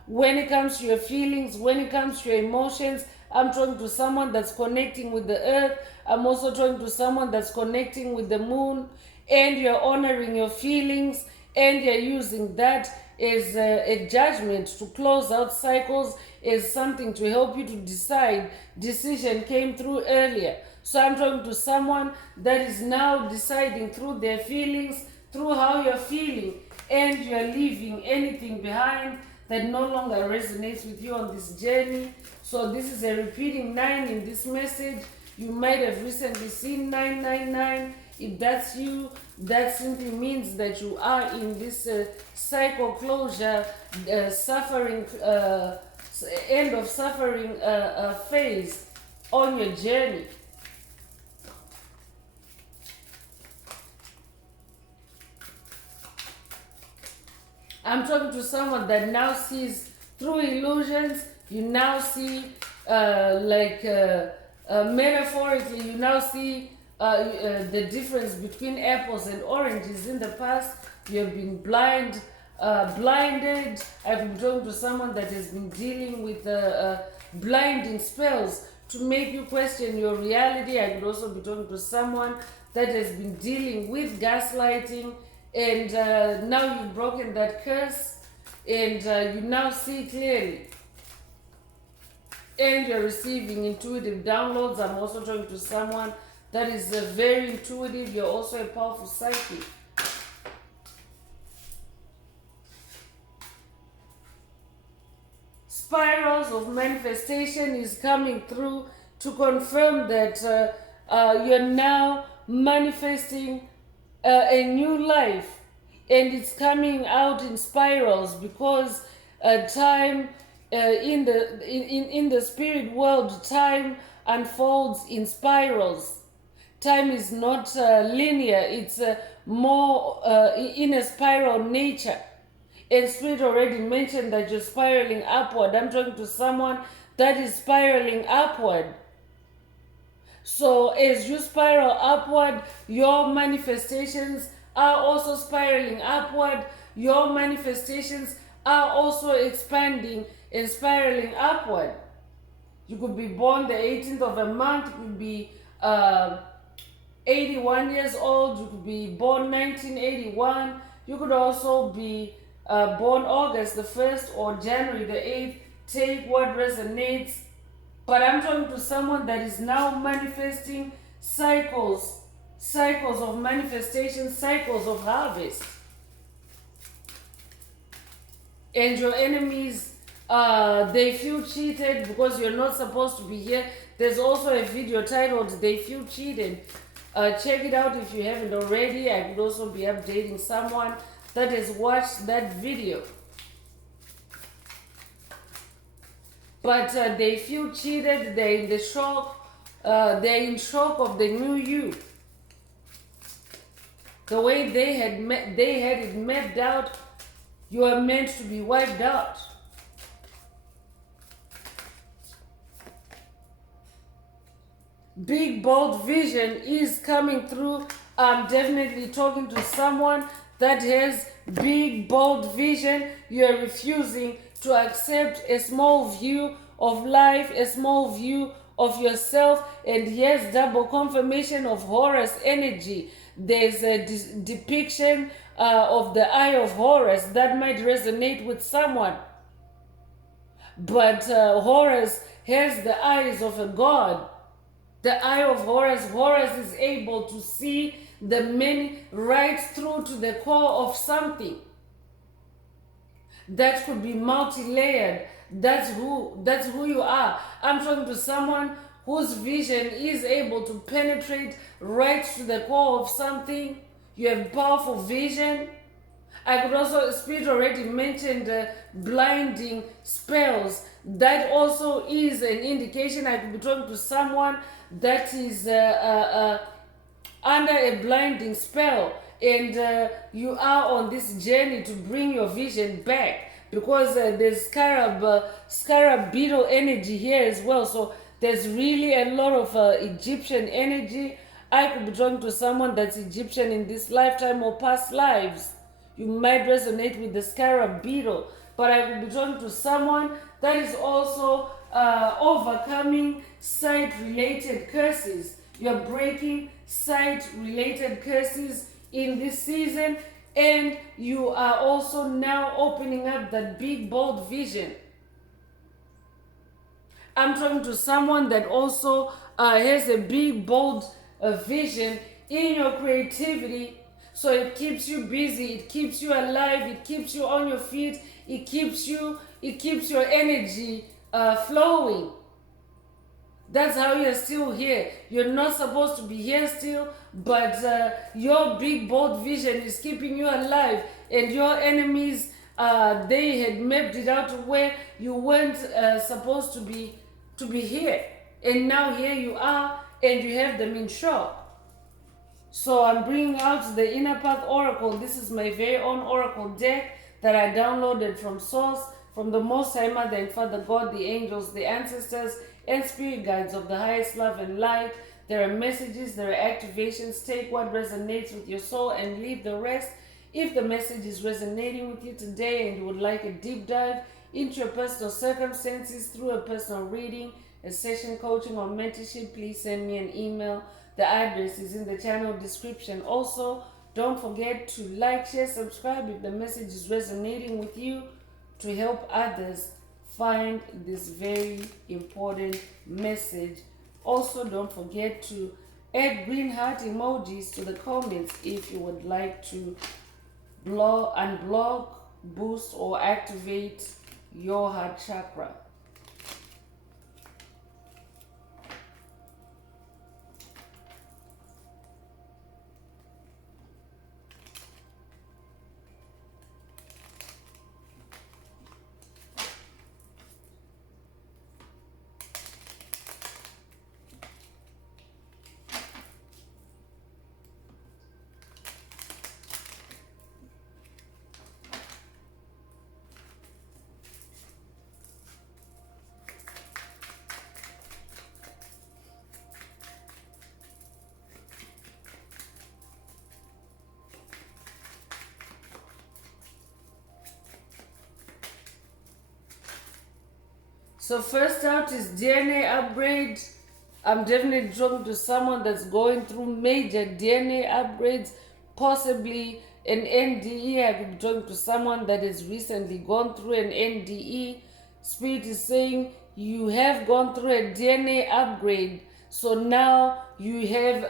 When it comes to your feelings, when it comes to your emotions, I'm talking to someone that's connecting with the earth. I'm also talking to someone that's connecting with the moon, and you're honoring your feelings, and you're using that as a judgment to close out cycles, as something to help you to decide. Decision came through earlier. So I'm talking to someone that is now deciding through their feelings, through how you're feeling, and you're leaving anything behind that no longer resonates with you on this journey. So this is a repeating 9 in this message. You might have recently seen 999. If that's you, that simply means that you are in this cycle closure, suffering, end of suffering phase on your journey. I'm talking to someone that now sees through illusions. You now see, metaphorically, you now see the difference between apples and oranges. In the past, you have been blinded. I've been talking to someone that has been dealing with blinding spells to make you question your reality. I could also be talking to someone that has been dealing with gaslighting, and now you've broken that curse, and you now see clearly, and you're receiving intuitive downloads. I'm also talking to someone that is very intuitive. You're also a powerful psychic. Spirals of manifestation is coming through to confirm that you're now manifesting a new life, and it's coming out in spirals, because time in the spirit world, time unfolds in spirals. Time is not linear. It's more in a spiral nature. And Spirit already mentioned that you're spiraling upward. I'm talking to someone that is spiraling upward. So as you spiral upward, your manifestations are also spiraling upward. Your manifestations are also expanding and spiraling upward. You could be born the 18th of a month. You could be 81 years old. You could be born 1981. You could also be born August the 1st or January the 8th. Take what resonates. But I'm talking to someone that is now manifesting cycles of manifestation, cycles of harvest. And your enemies, they feel cheated because you're not supposed to be here. There's also a video titled "They Feel Cheated." Check it out if you haven't already. I could also be updating someone that has watched that video. But they feel cheated. They're in the shock. They're in shock of the new you. The way they had it mapped out. You are meant to be wiped out. Big, bold vision is coming through. I'm definitely talking to someone that has big, bold vision. You are refusing to accept a small view of life, a small view of yourself. And here's double confirmation of Horus energy. There's a depiction of the Eye of Horus that might resonate with someone. But Horus has the eyes of a god. The eye of Horus, Horus is able to see the many right through to the core of something that could be multi-layered. That's who you are. I'm talking to someone whose vision is able to penetrate right to the core of something. You have powerful vision. I could also, Spirit already mentioned blinding spells. That also is an indication. I could be talking to someone that is under a blinding spell, and you are on this journey to bring your vision back, because there's scarab beetle energy here as well. So there's really a lot of Egyptian energy. I could be talking to someone that's Egyptian in this lifetime or past lives. You might resonate with the scarab beetle, but I could be talking to someone that is also overcoming sight-related curses. You're breaking sight-related curses in this season, and you are also now opening up that big, bold vision. I'm talking to someone that also has a big, bold vision in your creativity. So it keeps you busy, it keeps you alive, it keeps you on your feet, it keeps your energy flowing. That's how you're still here. You're not supposed to be here still, but your big bold vision is keeping you alive. And your enemies, they had mapped it out to where you weren't supposed to be here. And now here you are, and you have them in shock. So I'm bringing out the Inner Path Oracle. This is my very own Oracle deck that I downloaded from Source, from the Most High Mother and Father God, the angels, the ancestors, and spirit guides of the highest love and light. There are messages, there are activations. Take what resonates with your soul and leave the rest. If the message is resonating with you today and you would like a deep dive into your personal circumstances through a personal reading, a session coaching or mentorship, please send me an email. The address is in the channel description. Also, don't forget to like, share, subscribe if the message is resonating with you, to help others find this very important message. Also, don't forget to add green heart emojis to the comments if you would like to unblock, boost, or activate your heart chakra. So first out is DNA upgrade. I'm definitely talking to someone that's going through major DNA upgrades, possibly an NDE. I could be talking to someone that has recently gone through an NDE. Spirit is saying you have gone through a DNA upgrade. So now you have,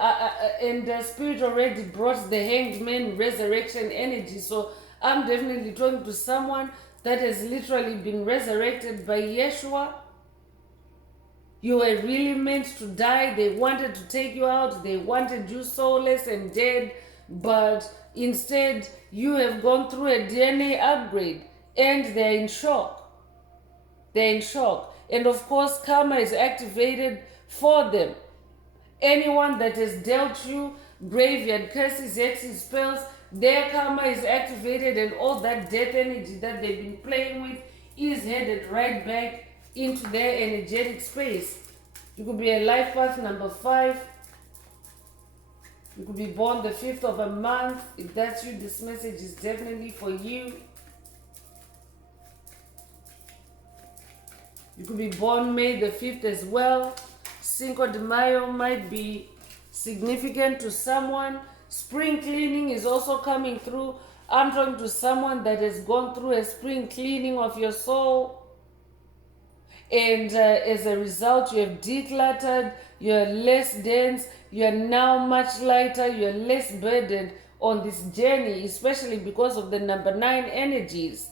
and the Spirit already brought the Hanged Man resurrection energy. So I'm definitely talking to someone that has literally been resurrected by Yeshua. You were really meant to die. They wanted to take you out. They wanted you soulless and dead. But instead, you have gone through a DNA upgrade and they're in shock. They're in shock. And of course, karma is activated for them. Anyone that has dealt you graveyard curses, hexes, spells, their karma is activated, and all that death energy that they've been playing with is headed right back into their energetic space. You could be a life path number 5. You could be born the 5th of a month. If that's you, this message is definitely for you. You could be born May the 5th as well. Cinco de Mayo might be significant to someone. Spring cleaning is also coming through. I'm talking to someone that has gone through a spring cleaning of your soul. And as a result, you have decluttered, you're less dense, you're now much lighter, you're less burdened on this journey, especially because of the number 9 energies.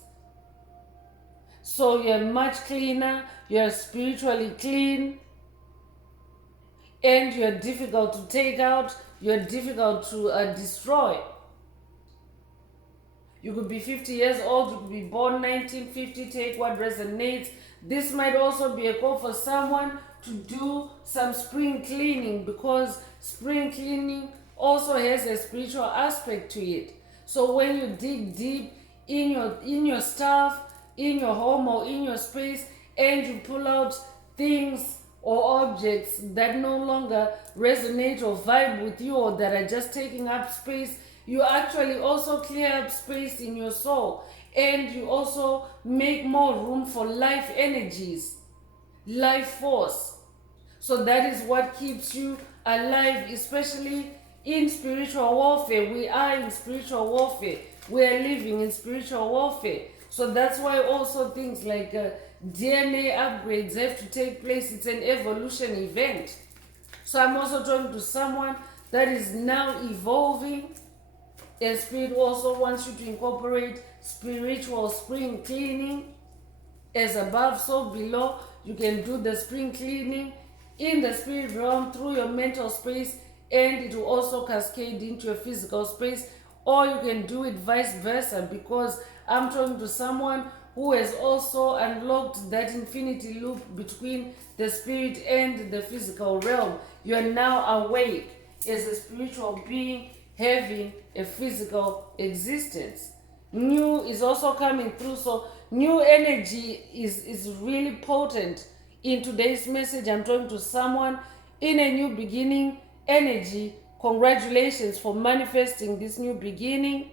So you're much cleaner, you're spiritually clean, and you're difficult to take out, you're difficult to destroy. You could be 50 years old, you could be born 1950, take what resonates. This might also be a call for someone to do some spring cleaning, because spring cleaning also has a spiritual aspect to it. So when you dig deep in your stuff, in your home or in your space, and you pull out things or objects that no longer resonate or vibe with you, or that are just taking up space, you actually also clear up space in your soul, and you also make more room for life energies, life force. So that is what keeps you alive, especially in spiritual warfare. We are in spiritual warfare. We are living in spiritual warfare. So that's why also things like DNA upgrades have to take place. It's an evolution event. So I'm also talking to someone that is now evolving. And Spirit also wants you to incorporate spiritual spring cleaning. As above, so below. You can do the spring cleaning in the spirit realm through your mental space, and it will also cascade into your physical space. Or you can do it vice versa, because I'm talking to someone who has also unlocked that infinity loop between the spirit and the physical realm. You are now awake as a spiritual being having a physical existence. New is also coming through, so new energy is really potent. In today's message, I'm talking to someone in a new beginning energy. Congratulations for manifesting this new beginning.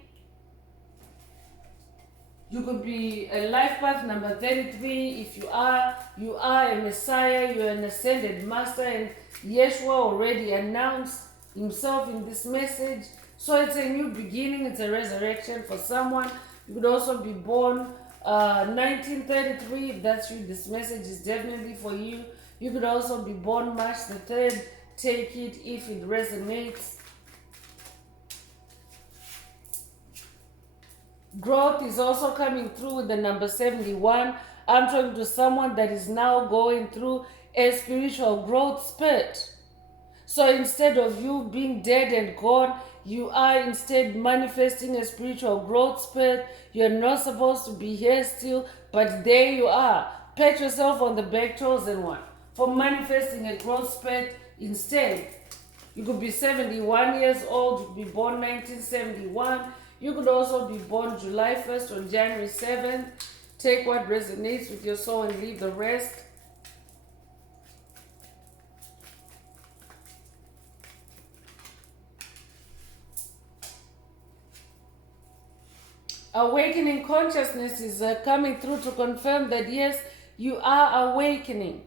You could be a life path number 33. If you are a Messiah, you're an ascended master, and Yeshua already announced himself in this message. So it's a new beginning, it's a resurrection for someone. You could also be born 1933. If that's you, this message is definitely for you. You could also be born March the 3rd. Take it if it resonates. Growth is also coming through with the number 71. I'm talking to someone that is now going through a spiritual growth spurt. So instead of you being dead and gone, you are instead manifesting a spiritual growth spurt. You're not supposed to be here still, but there you are. Pat yourself on the back, chosen one, for manifesting a growth spurt instead. You could be 71 years old, you could be born 1971. You could also be born July 1st or January 7th. Take what resonates with your soul and leave the rest. Awakening consciousness is coming through to confirm that yes, you are awakening.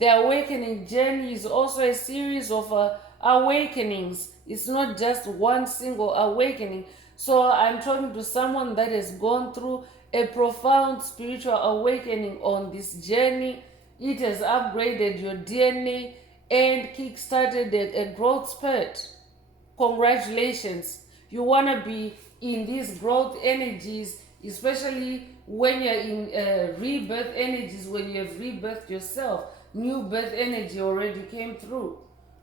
The awakening journey is also a series of awakenings. It's not just one single awakening. So I'm talking to someone that has gone through a profound spiritual awakening on this journey. It has upgraded your DNA and kickstarted a growth spurt. Congratulations. You want to be in these growth energies, especially when you're in rebirth energies, when you have rebirthed yourself. New birth energy already came through.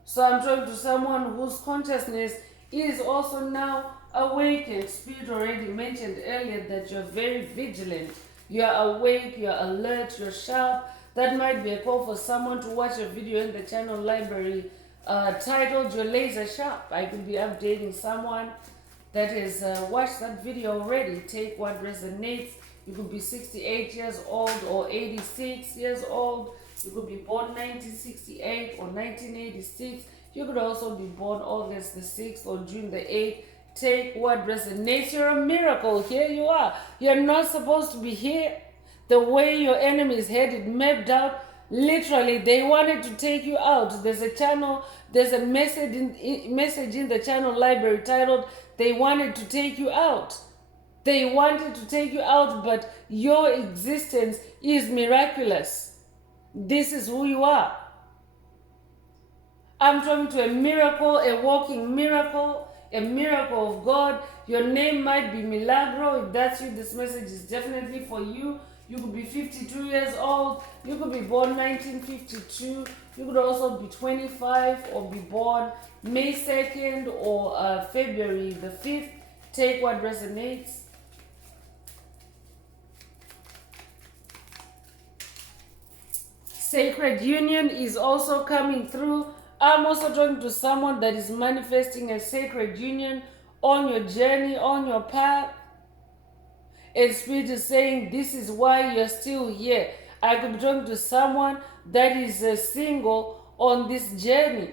So I'm talking to someone whose consciousness is also now awakened. Spirit already mentioned earlier that you're very vigilant. You're awake, you're alert, you're sharp. That might be a call for someone to watch a video in the channel library titled Your Laser Sharp. I could be updating someone that has watched that video already. Take what resonates. You could be 68 years old or 86 years old. You could be born 1968 or 1986. You could also be born August the 6th or June the 8th. Take what resonates. You're a miracle. Here you are. You're not supposed to be here. The way your enemy is headed, mapped out, Literally, they wanted to take you out. There's a channel, there's a message in the channel library titled, "They wanted to take you out." They wanted to take you out, but your existence is miraculous. This is who you are. I'm talking to a miracle, a walking miracle, a miracle of God. Your name might be Milagro. If that's you, this message is definitely for you. You could be 52 years old. You could be born 1952. You could also be 25 or be born May 2nd or February the 5th. Take what resonates. Sacred union is also coming through. I'm also talking to someone that is manifesting a sacred union on your journey, on your path. And Spirit is saying this is why you're still here. I could be talking to someone that is single on this journey.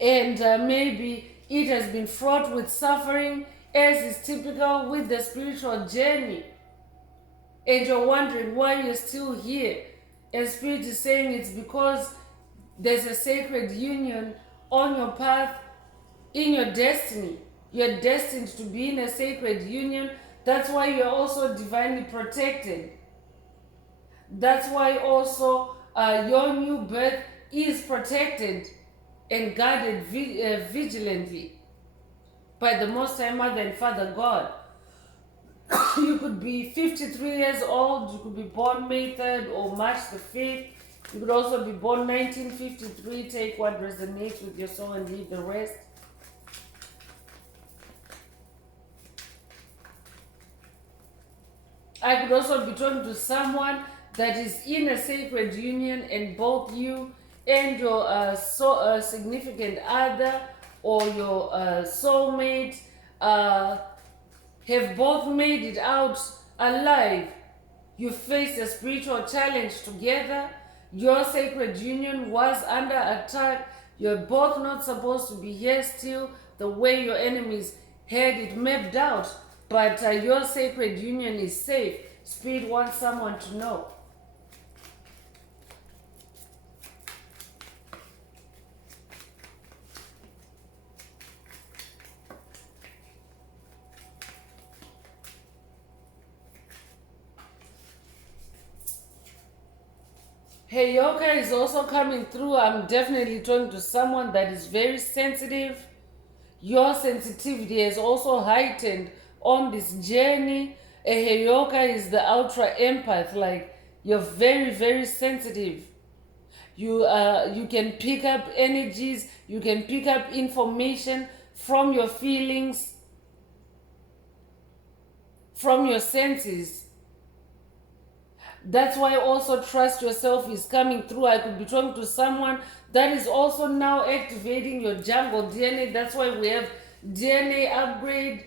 And maybe it has been fraught with suffering, as is typical with the spiritual journey. And you're wondering why you're still here. And Spirit is saying it's because there's a sacred union on your path, in your destiny. You're destined to be in a sacred union. That's why you're also divinely protected. That's why also your new birth is protected and guarded vigilantly by the Most High Mother and Father God. You could be 53 years old. You could be born May 3rd or March the 5th. You could also be born 1953. Take what resonates with your soul and leave the rest. I could also be talking to someone that is in a sacred union, and both you and your significant other or your soulmate have both made it out alive. You faced a spiritual challenge together. Your sacred union was under attack. You're both not supposed to be here still, the way your enemies had it mapped out. But your sacred union is safe. Spirit wants someone to know. Heyoka is also coming through. I'm definitely talking to someone that is very sensitive. Your sensitivity is also heightened on this journey. A Heyoka is the ultra empath. Like, you're very, very sensitive. You can pick up energies. You can pick up information from your feelings, from your senses. That's why also trust yourself is coming through. I could be talking to someone that is also now activating your jungle DNA. That's why we have DNA upgrade.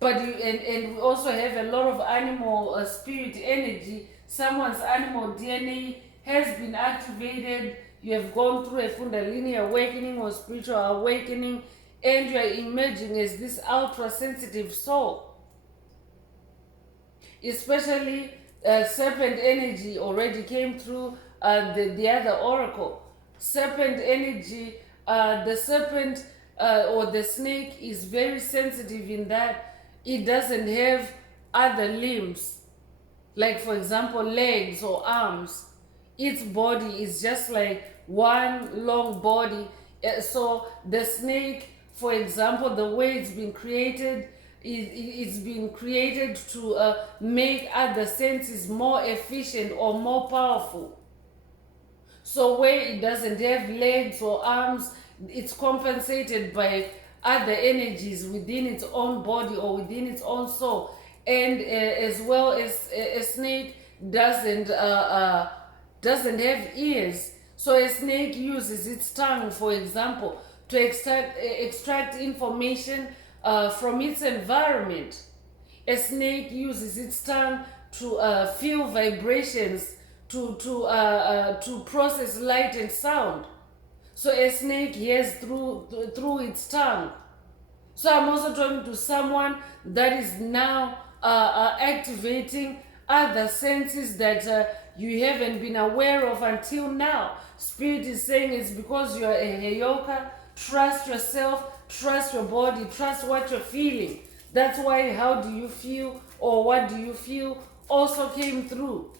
But and we also have a lot of animal spirit energy. Someone's animal DNA has been activated. You have gone through a Kundalini awakening or spiritual awakening, and you are emerging as this ultra sensitive soul. Especially serpent energy already came through the other oracle. Serpent energy, the serpent or the snake is very sensitive in that it doesn't have other limbs, like for example legs or arms. Its body is just like one long body. So the snake, for example, the way it's been created, it's been created to make other senses more efficient or more powerful. So where it doesn't have legs or arms, it's compensated by other energies within its own body or within its own soul. And as well as a snake doesn't have ears. So a snake uses its tongue, for example, to extract information from its environment. A snake uses its tongue to feel vibrations, to process light and sound. So a snake hears through its tongue. So I'm also talking to someone that is now activating other senses that you haven't been aware of until now. Spirit is saying it's because you're a Heyoka. Trust yourself, trust your body, trust what you're feeling. That's why how do you feel or what do you feel also came through.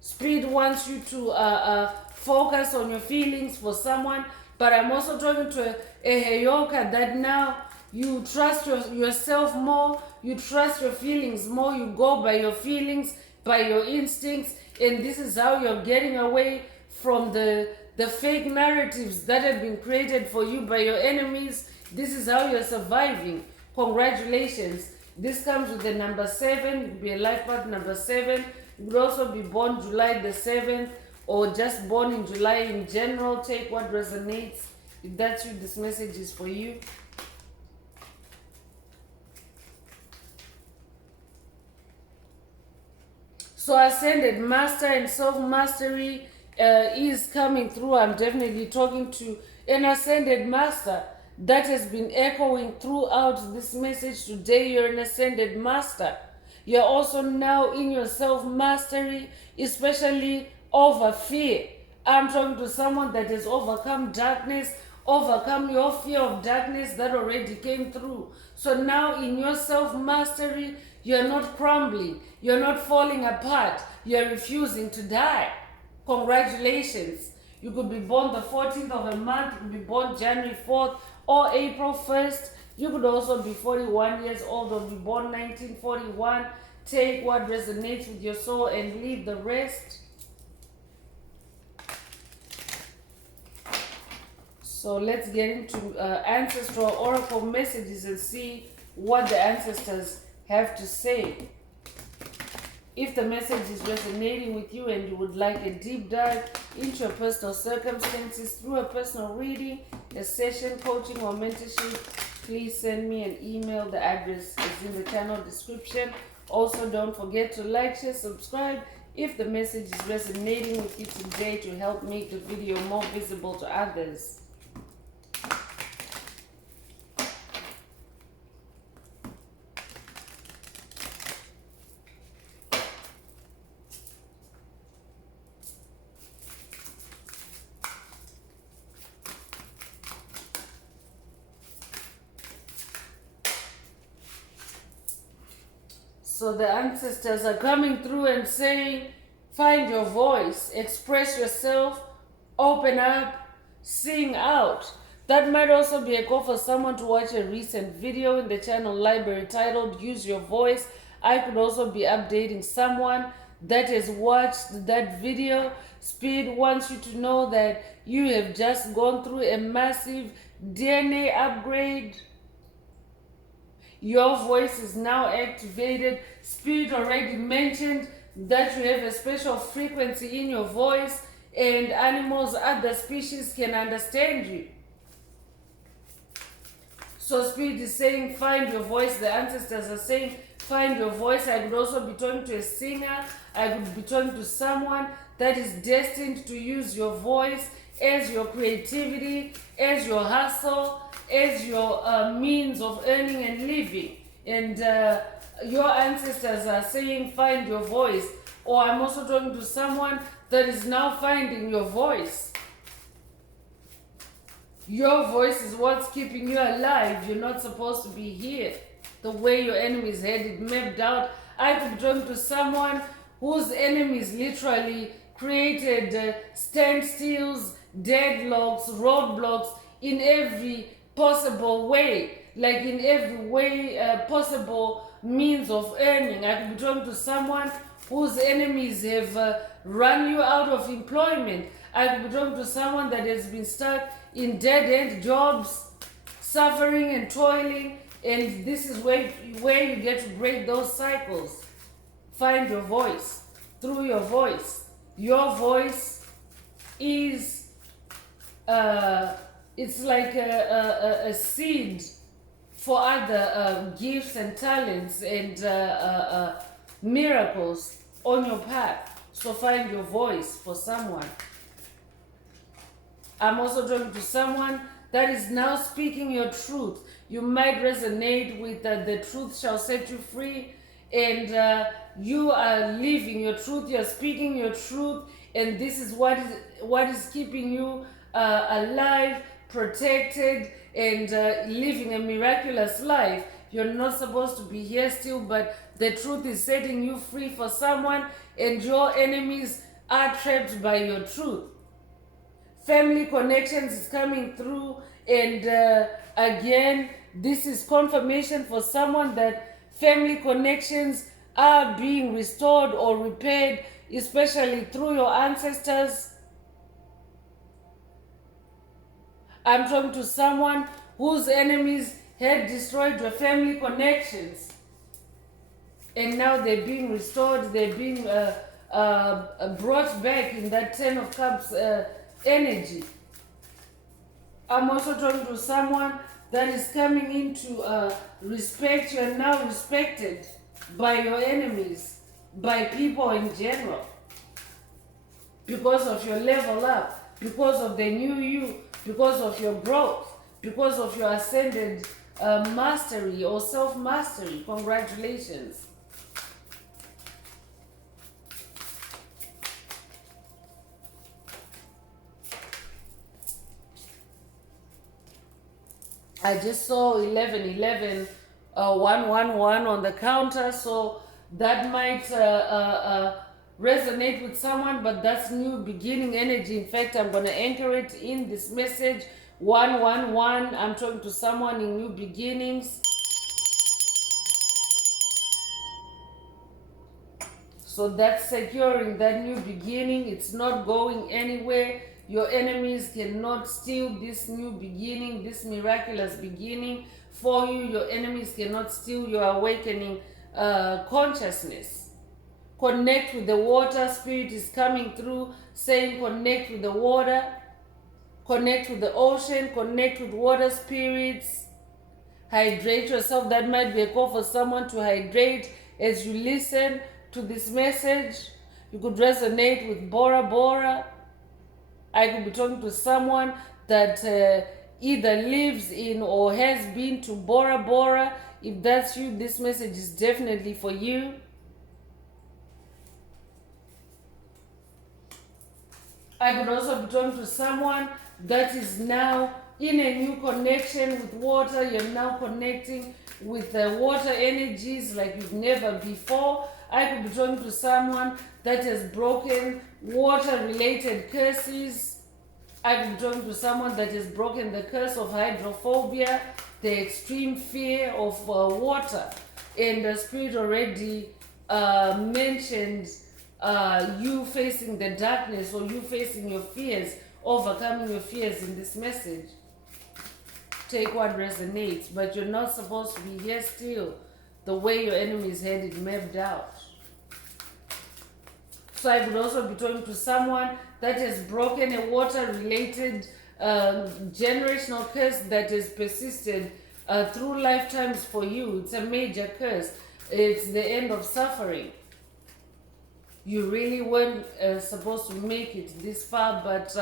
Spirit wants you to focus on your feelings for someone, but I'm also talking to a Heyoka that now you trust yourself more, you trust your feelings more, you go by your feelings, by your instincts, and this is how you're getting away from the fake narratives that have been created for you by your enemies. This is how you're surviving. Congratulations. This comes with the number 7. You'll be a life path number 7. You could also be born July the 7th or just born in July in general. Take what resonates. If that's you, this message is for you. So Ascended Master and Self-Mastery is coming through. I'm definitely talking to an Ascended Master. That has been echoing throughout this message today. You're an Ascended Master. You're also now in your self-mastery, especially over fear. I'm talking to someone that has overcome darkness, overcome your fear of darkness that already came through. So now in your self-mastery, you're not crumbling. You're not falling apart. You're refusing to die. Congratulations. You could be born the 14th of a month. You could be born January 4th or April 1st. You could also be 41 years old or be born 1941. Take what resonates with your soul and leave the rest. So let's get into ancestral oracle messages and see what the ancestors have to say. If the message is resonating with you and you would like a deep dive into your personal circumstances through a personal reading, a session, coaching, or mentorship, please send me an email. The address is in the channel description. Also, don't forget to like, share, subscribe if the message is resonating with you today to help make the video more visible to others. So the ancestors are coming through and saying, find your voice, express yourself, open up, sing out. That might also be a call for someone to watch a recent video in the channel library titled Use Your Voice. I could also be updating someone that has watched that video. Spirit wants you to know that you have just gone through a massive DNA upgrade. Your voice is now activated. Spirit already mentioned that you have a special frequency in your voice and animals, other species can understand you. So Spirit is saying, find your voice. The ancestors are saying, find your voice. I could also be talking to a singer. I could be talking to someone that is destined to use your voice as your creativity, as your hustle, as your means of earning and living. And your ancestors are saying, find your voice. Or I'm also talking to someone that is now finding your voice. Your voice is what's keeping you alive. You're not supposed to be here. The way your enemies had it mapped out. I could be talking to someone whose enemies literally created standstills, deadlocks, roadblocks in every possible way, like in every way possible means of earning. I could be talking to someone whose enemies have run you out of employment. I could be talking to someone that has been stuck in dead-end jobs, suffering and toiling, and this is where you get to break those cycles. Find your voice. Through your voice. Your voice is it's like a seed for other gifts and talents and miracles on your path. So find your voice for someone. I'm also talking to someone that is now speaking your truth. You might resonate with the truth shall set you free, and you are living your truth, you're speaking your truth, and this is what is keeping you alive, protected, and living a miraculous life. You're not supposed to be here still, but the truth is setting you free for someone, and your enemies are trapped by your truth. Family connections is coming through, and again, this is confirmation for someone that family connections are being restored or repaired, especially through your ancestors. I'm talking to someone whose enemies had destroyed your family connections, and now they're being restored, they're being brought back in that Ten of Cups energy. I'm also talking to someone that is coming into respect. You're now respected by your enemies, by people in general, because of your level up, because of the new you, because of your growth, because of your ascended mastery or self-mastery. Congratulations. I just saw 1111, 111 on the counter, so that might resonate with someone, but that's new beginning energy. In fact, I'm going to anchor it in this message. 111, I'm talking to someone in new beginnings. So that's securing that new beginning. It's not going anywhere. Your enemies cannot steal this new beginning, this miraculous beginning for you. Your enemies cannot steal your awakening consciousness. Connect with the water. Spirit is coming through saying connect with the water. Connect with the ocean. Connect with water spirits. Hydrate yourself. That might be a call for someone to hydrate as you listen to this message. You could resonate with Bora Bora. I could be talking to someone that either lives in or has been to Bora Bora. If that's you, this message is definitely for you. I could also be talking to someone that is now in a new connection with water. You're now connecting with the water energies like you've never before. I could be talking to someone that has broken water-related curses. I could be talking to someone that has broken the curse of hydrophobia, the extreme fear of water. And the Spirit already mentioned you facing the darkness, or you facing your fears, overcoming your fears in this message. Take what resonates, but you're not supposed to be here still the way your enemies had it mapped out. So I could also be talking to someone that has broken a water-related generational curse that has persisted through lifetimes for you. It's a major curse. It's the end of suffering. You really weren't supposed to make it this far, but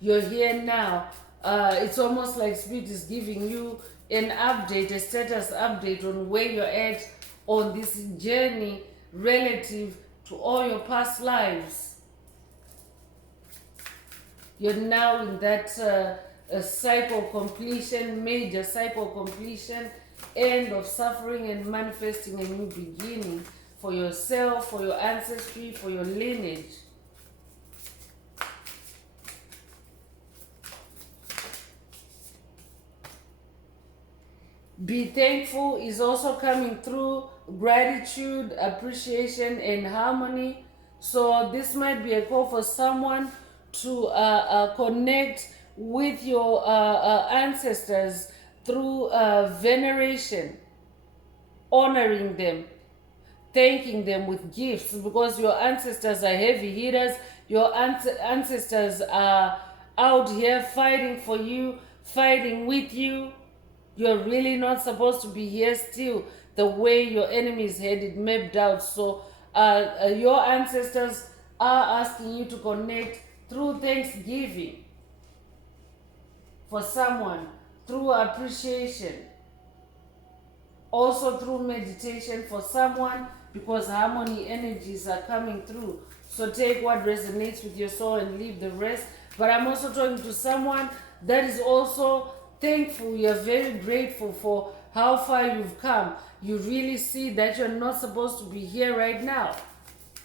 you're here now. It's almost like Spirit is giving you an update, a status update on where you're at on this journey relative to all your past lives. You're now in that cycle completion, major cycle completion, end of suffering and manifesting a new beginning for yourself, for your ancestry, for your lineage. Be thankful is also coming through. Gratitude, appreciation, and harmony. So this might be a call for someone to connect with your ancestors through veneration, honoring them, thanking them with gifts, because your ancestors are heavy hitters. Your ancestors are out here fighting for you, fighting with you. You're really not supposed to be here still the way your enemies had it mapped out. So your ancestors are asking you to connect through thanksgiving for someone, through appreciation, also through meditation for someone, because harmony energies are coming through. So take what resonates with your soul and leave the rest. But I'm also talking to someone that is also thankful. You're very grateful for how far you've come. You really see that you're not supposed to be here right now,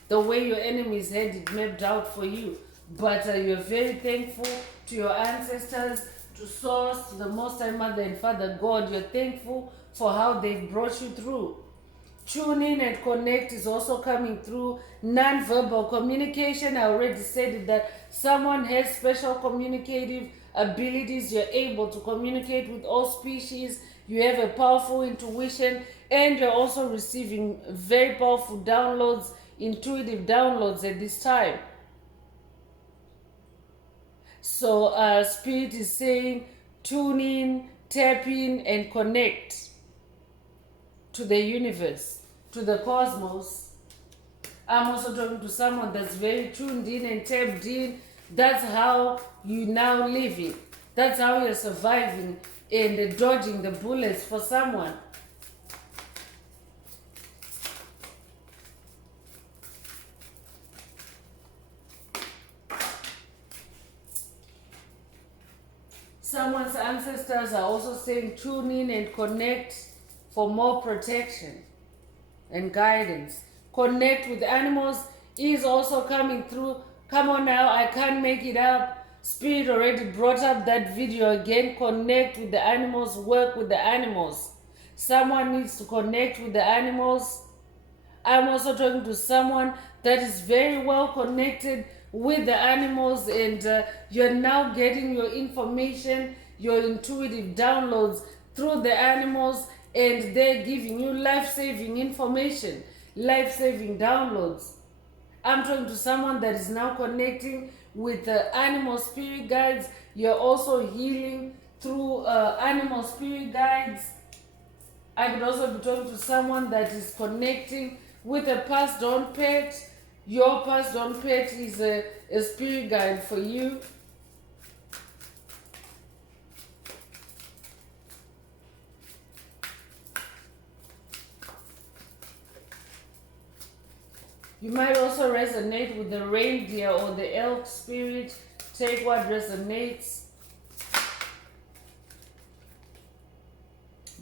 the way your enemies had it mapped out for you. But you're very thankful to your ancestors, to Source, to the Most High Mother and Father God. You're thankful for how they brought you through. Tune in and connect is also coming through. Non-verbal communication, I already said that someone has special communicative abilities. You're able to communicate with all species. You have a powerful intuition, and you're also receiving very powerful downloads, intuitive downloads at this time. So Spirit is saying tune in, tap in, and connect to the universe, to the cosmos. I'm also talking to someone that's very tuned in and tapped in. That's how you now living. That's how you're surviving and dodging the bullets for someone. Someone's ancestors are also saying tune in and connect for more protection and guidance. Connect with animals is also coming through. Come on now, I can't make it up. Spirit already brought up that video again. Connect with the animals, work with the animals. Someone needs to connect with the animals. I'm also talking to someone that is very well connected with the animals, and you're now getting your information, your intuitive downloads through the animals, and they're giving you life-saving information, life-saving downloads. I'm talking to someone that is now connecting with the animal spirit guides. You're also healing through animal spirit guides. I could also be talking to someone that is connecting with a passed on pet. Your passed on pet is a spirit guide for you. You might also resonate with the reindeer or the elk spirit. Take what resonates.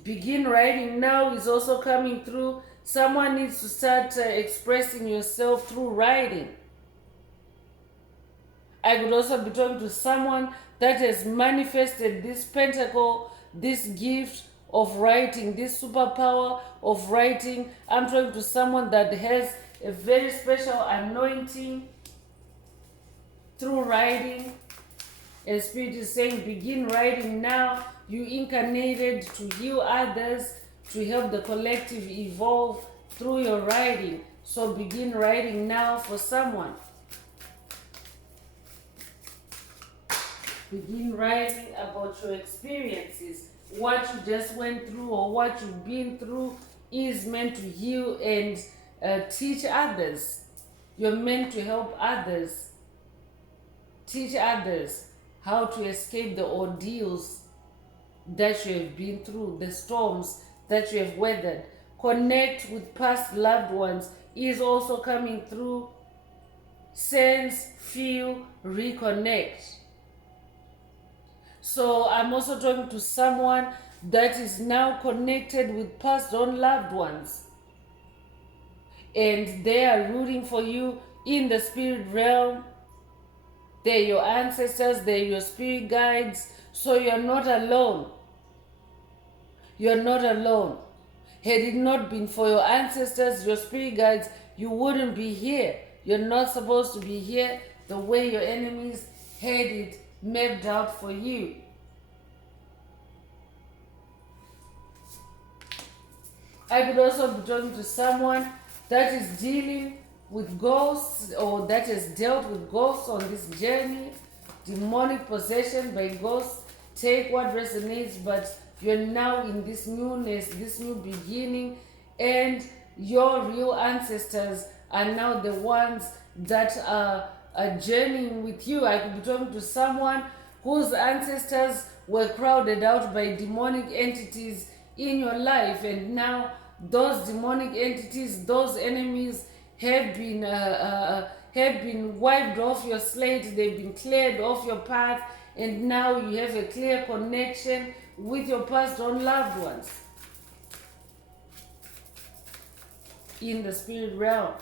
Begin writing now is also coming through. Someone needs to start expressing yourself through writing. I could also be talking to someone that has manifested this pentacle, this gift of writing, this superpower of writing. I'm talking to someone that has a very special anointing through writing. And Spirit is saying, begin writing now. You incarnated to heal others, to help the collective evolve through your writing. So begin writing now for someone. Begin writing about your experiences. What you just went through or what you've been through is meant to heal and teach others. You're meant to help others. Teach others how to escape the ordeals that you have been through, the storms that you have weathered. Connect with past loved ones is also coming through. Sense, feel, reconnect. So I'm also talking to someone that is now connected with past on loved ones. And they are rooting for you in the spirit realm. They're your ancestors, they're your spirit guides. So you're not alone. You're not alone. Had it not been for your ancestors, your spirit guides, you wouldn't be here. You're not supposed to be here the way your enemies had it mapped out for you. I could also be talking to someone that is dealing with ghosts or that has dealt with ghosts on this journey. Demonic possession by ghosts. Take what resonates, but you're now in this newness, this new beginning, and your real ancestors are now the ones that are journeying with you. I could be talking to someone whose ancestors were crowded out by demonic entities in your life, and now those demonic entities, those enemies have been wiped off your slate. They've been cleared off your path, and now you have a clear connection with your passed on loved ones in the spirit realm.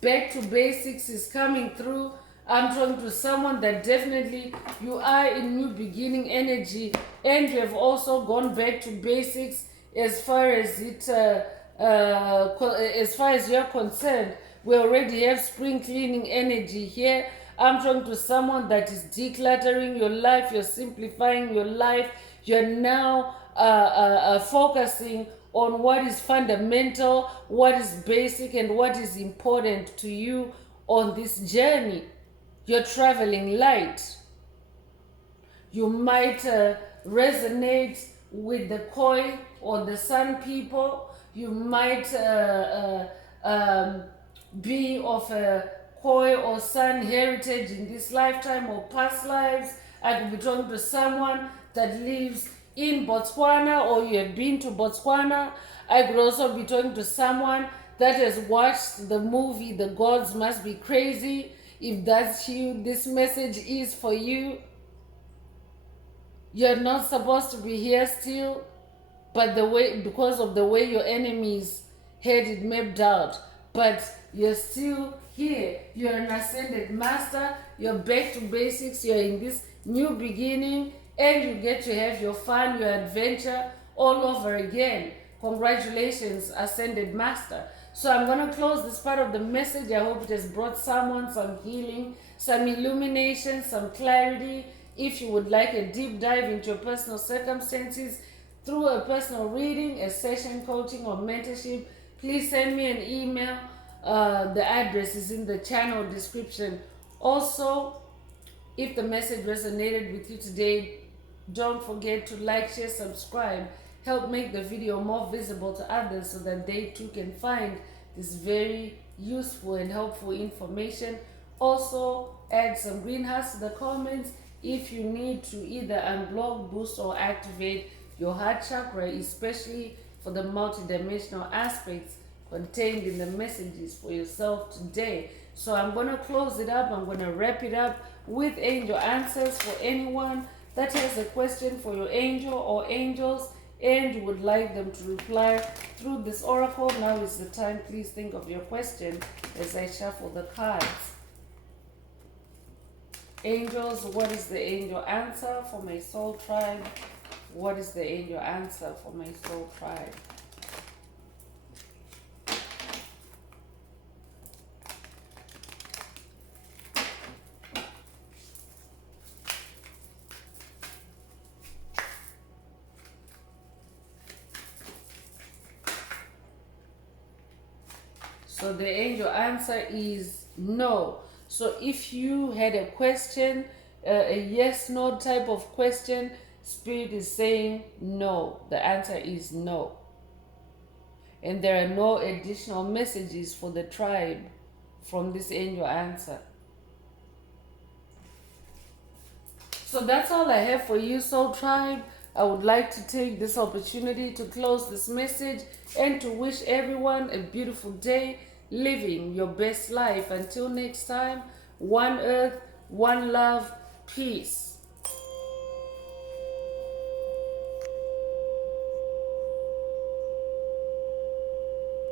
Back to basics is coming through. I'm talking to someone that definitely you are in new beginning energy, and you have also gone back to basics as far as as far as you're concerned. We already have spring cleaning energy here. I'm talking to someone that is decluttering your life. You're simplifying your life. You're now focusing on what is fundamental, what is basic, and what is important to you on this journey. You're traveling light. You might resonate with the Koi or the Sun people. You might be of a Koi or Sun heritage in this lifetime or past lives. I could be talking to someone that lives in Botswana, or you have been to Botswana. I could also be talking to someone that has watched the movie The Gods Must Be Crazy. If that's you, this message is for you. You're not supposed to be here still, but because of the way your enemies had it mapped out, but you're still here. You're an ascended master. You're back to basics. You're in this new beginning, and you get to have your fun, your adventure all over again. Congratulations, ascended master. So I'm going to close this part of the message. I hope it has brought someone some healing, some illumination, some clarity. If you would like a deep dive into your personal circumstances through a personal reading, a session coaching, or mentorship, please send me an email. The address is in the channel description. Also, if the message resonated with you today, don't forget to like, share, subscribe. Help make the video more visible to others so that they too can find this very useful and helpful information. Also, add some green hearts to the comments if you need to either unblock, boost, or activate your heart chakra, especially for the multidimensional aspects contained in the messages for yourself today. So I'm going to close it up. I'm going to wrap it up with angel answers for anyone that has a question for your angel or angels and you would like them to reply through this oracle. Now is the time. Please think of your question as I shuffle the cards. Angels, what is the angel answer for my soul tribe? What is the angel answer for my soul tribe? So the angel answer is no. So if you had a question, a yes/no type of question, Spirit is saying no. The answer is no. And there are no additional messages for the tribe from this angel answer. So that's all I have for you, Soul Tribe. I would like to take this opportunity to close this message and to wish everyone a beautiful day, living your best life. Until next time, one earth, one love, peace.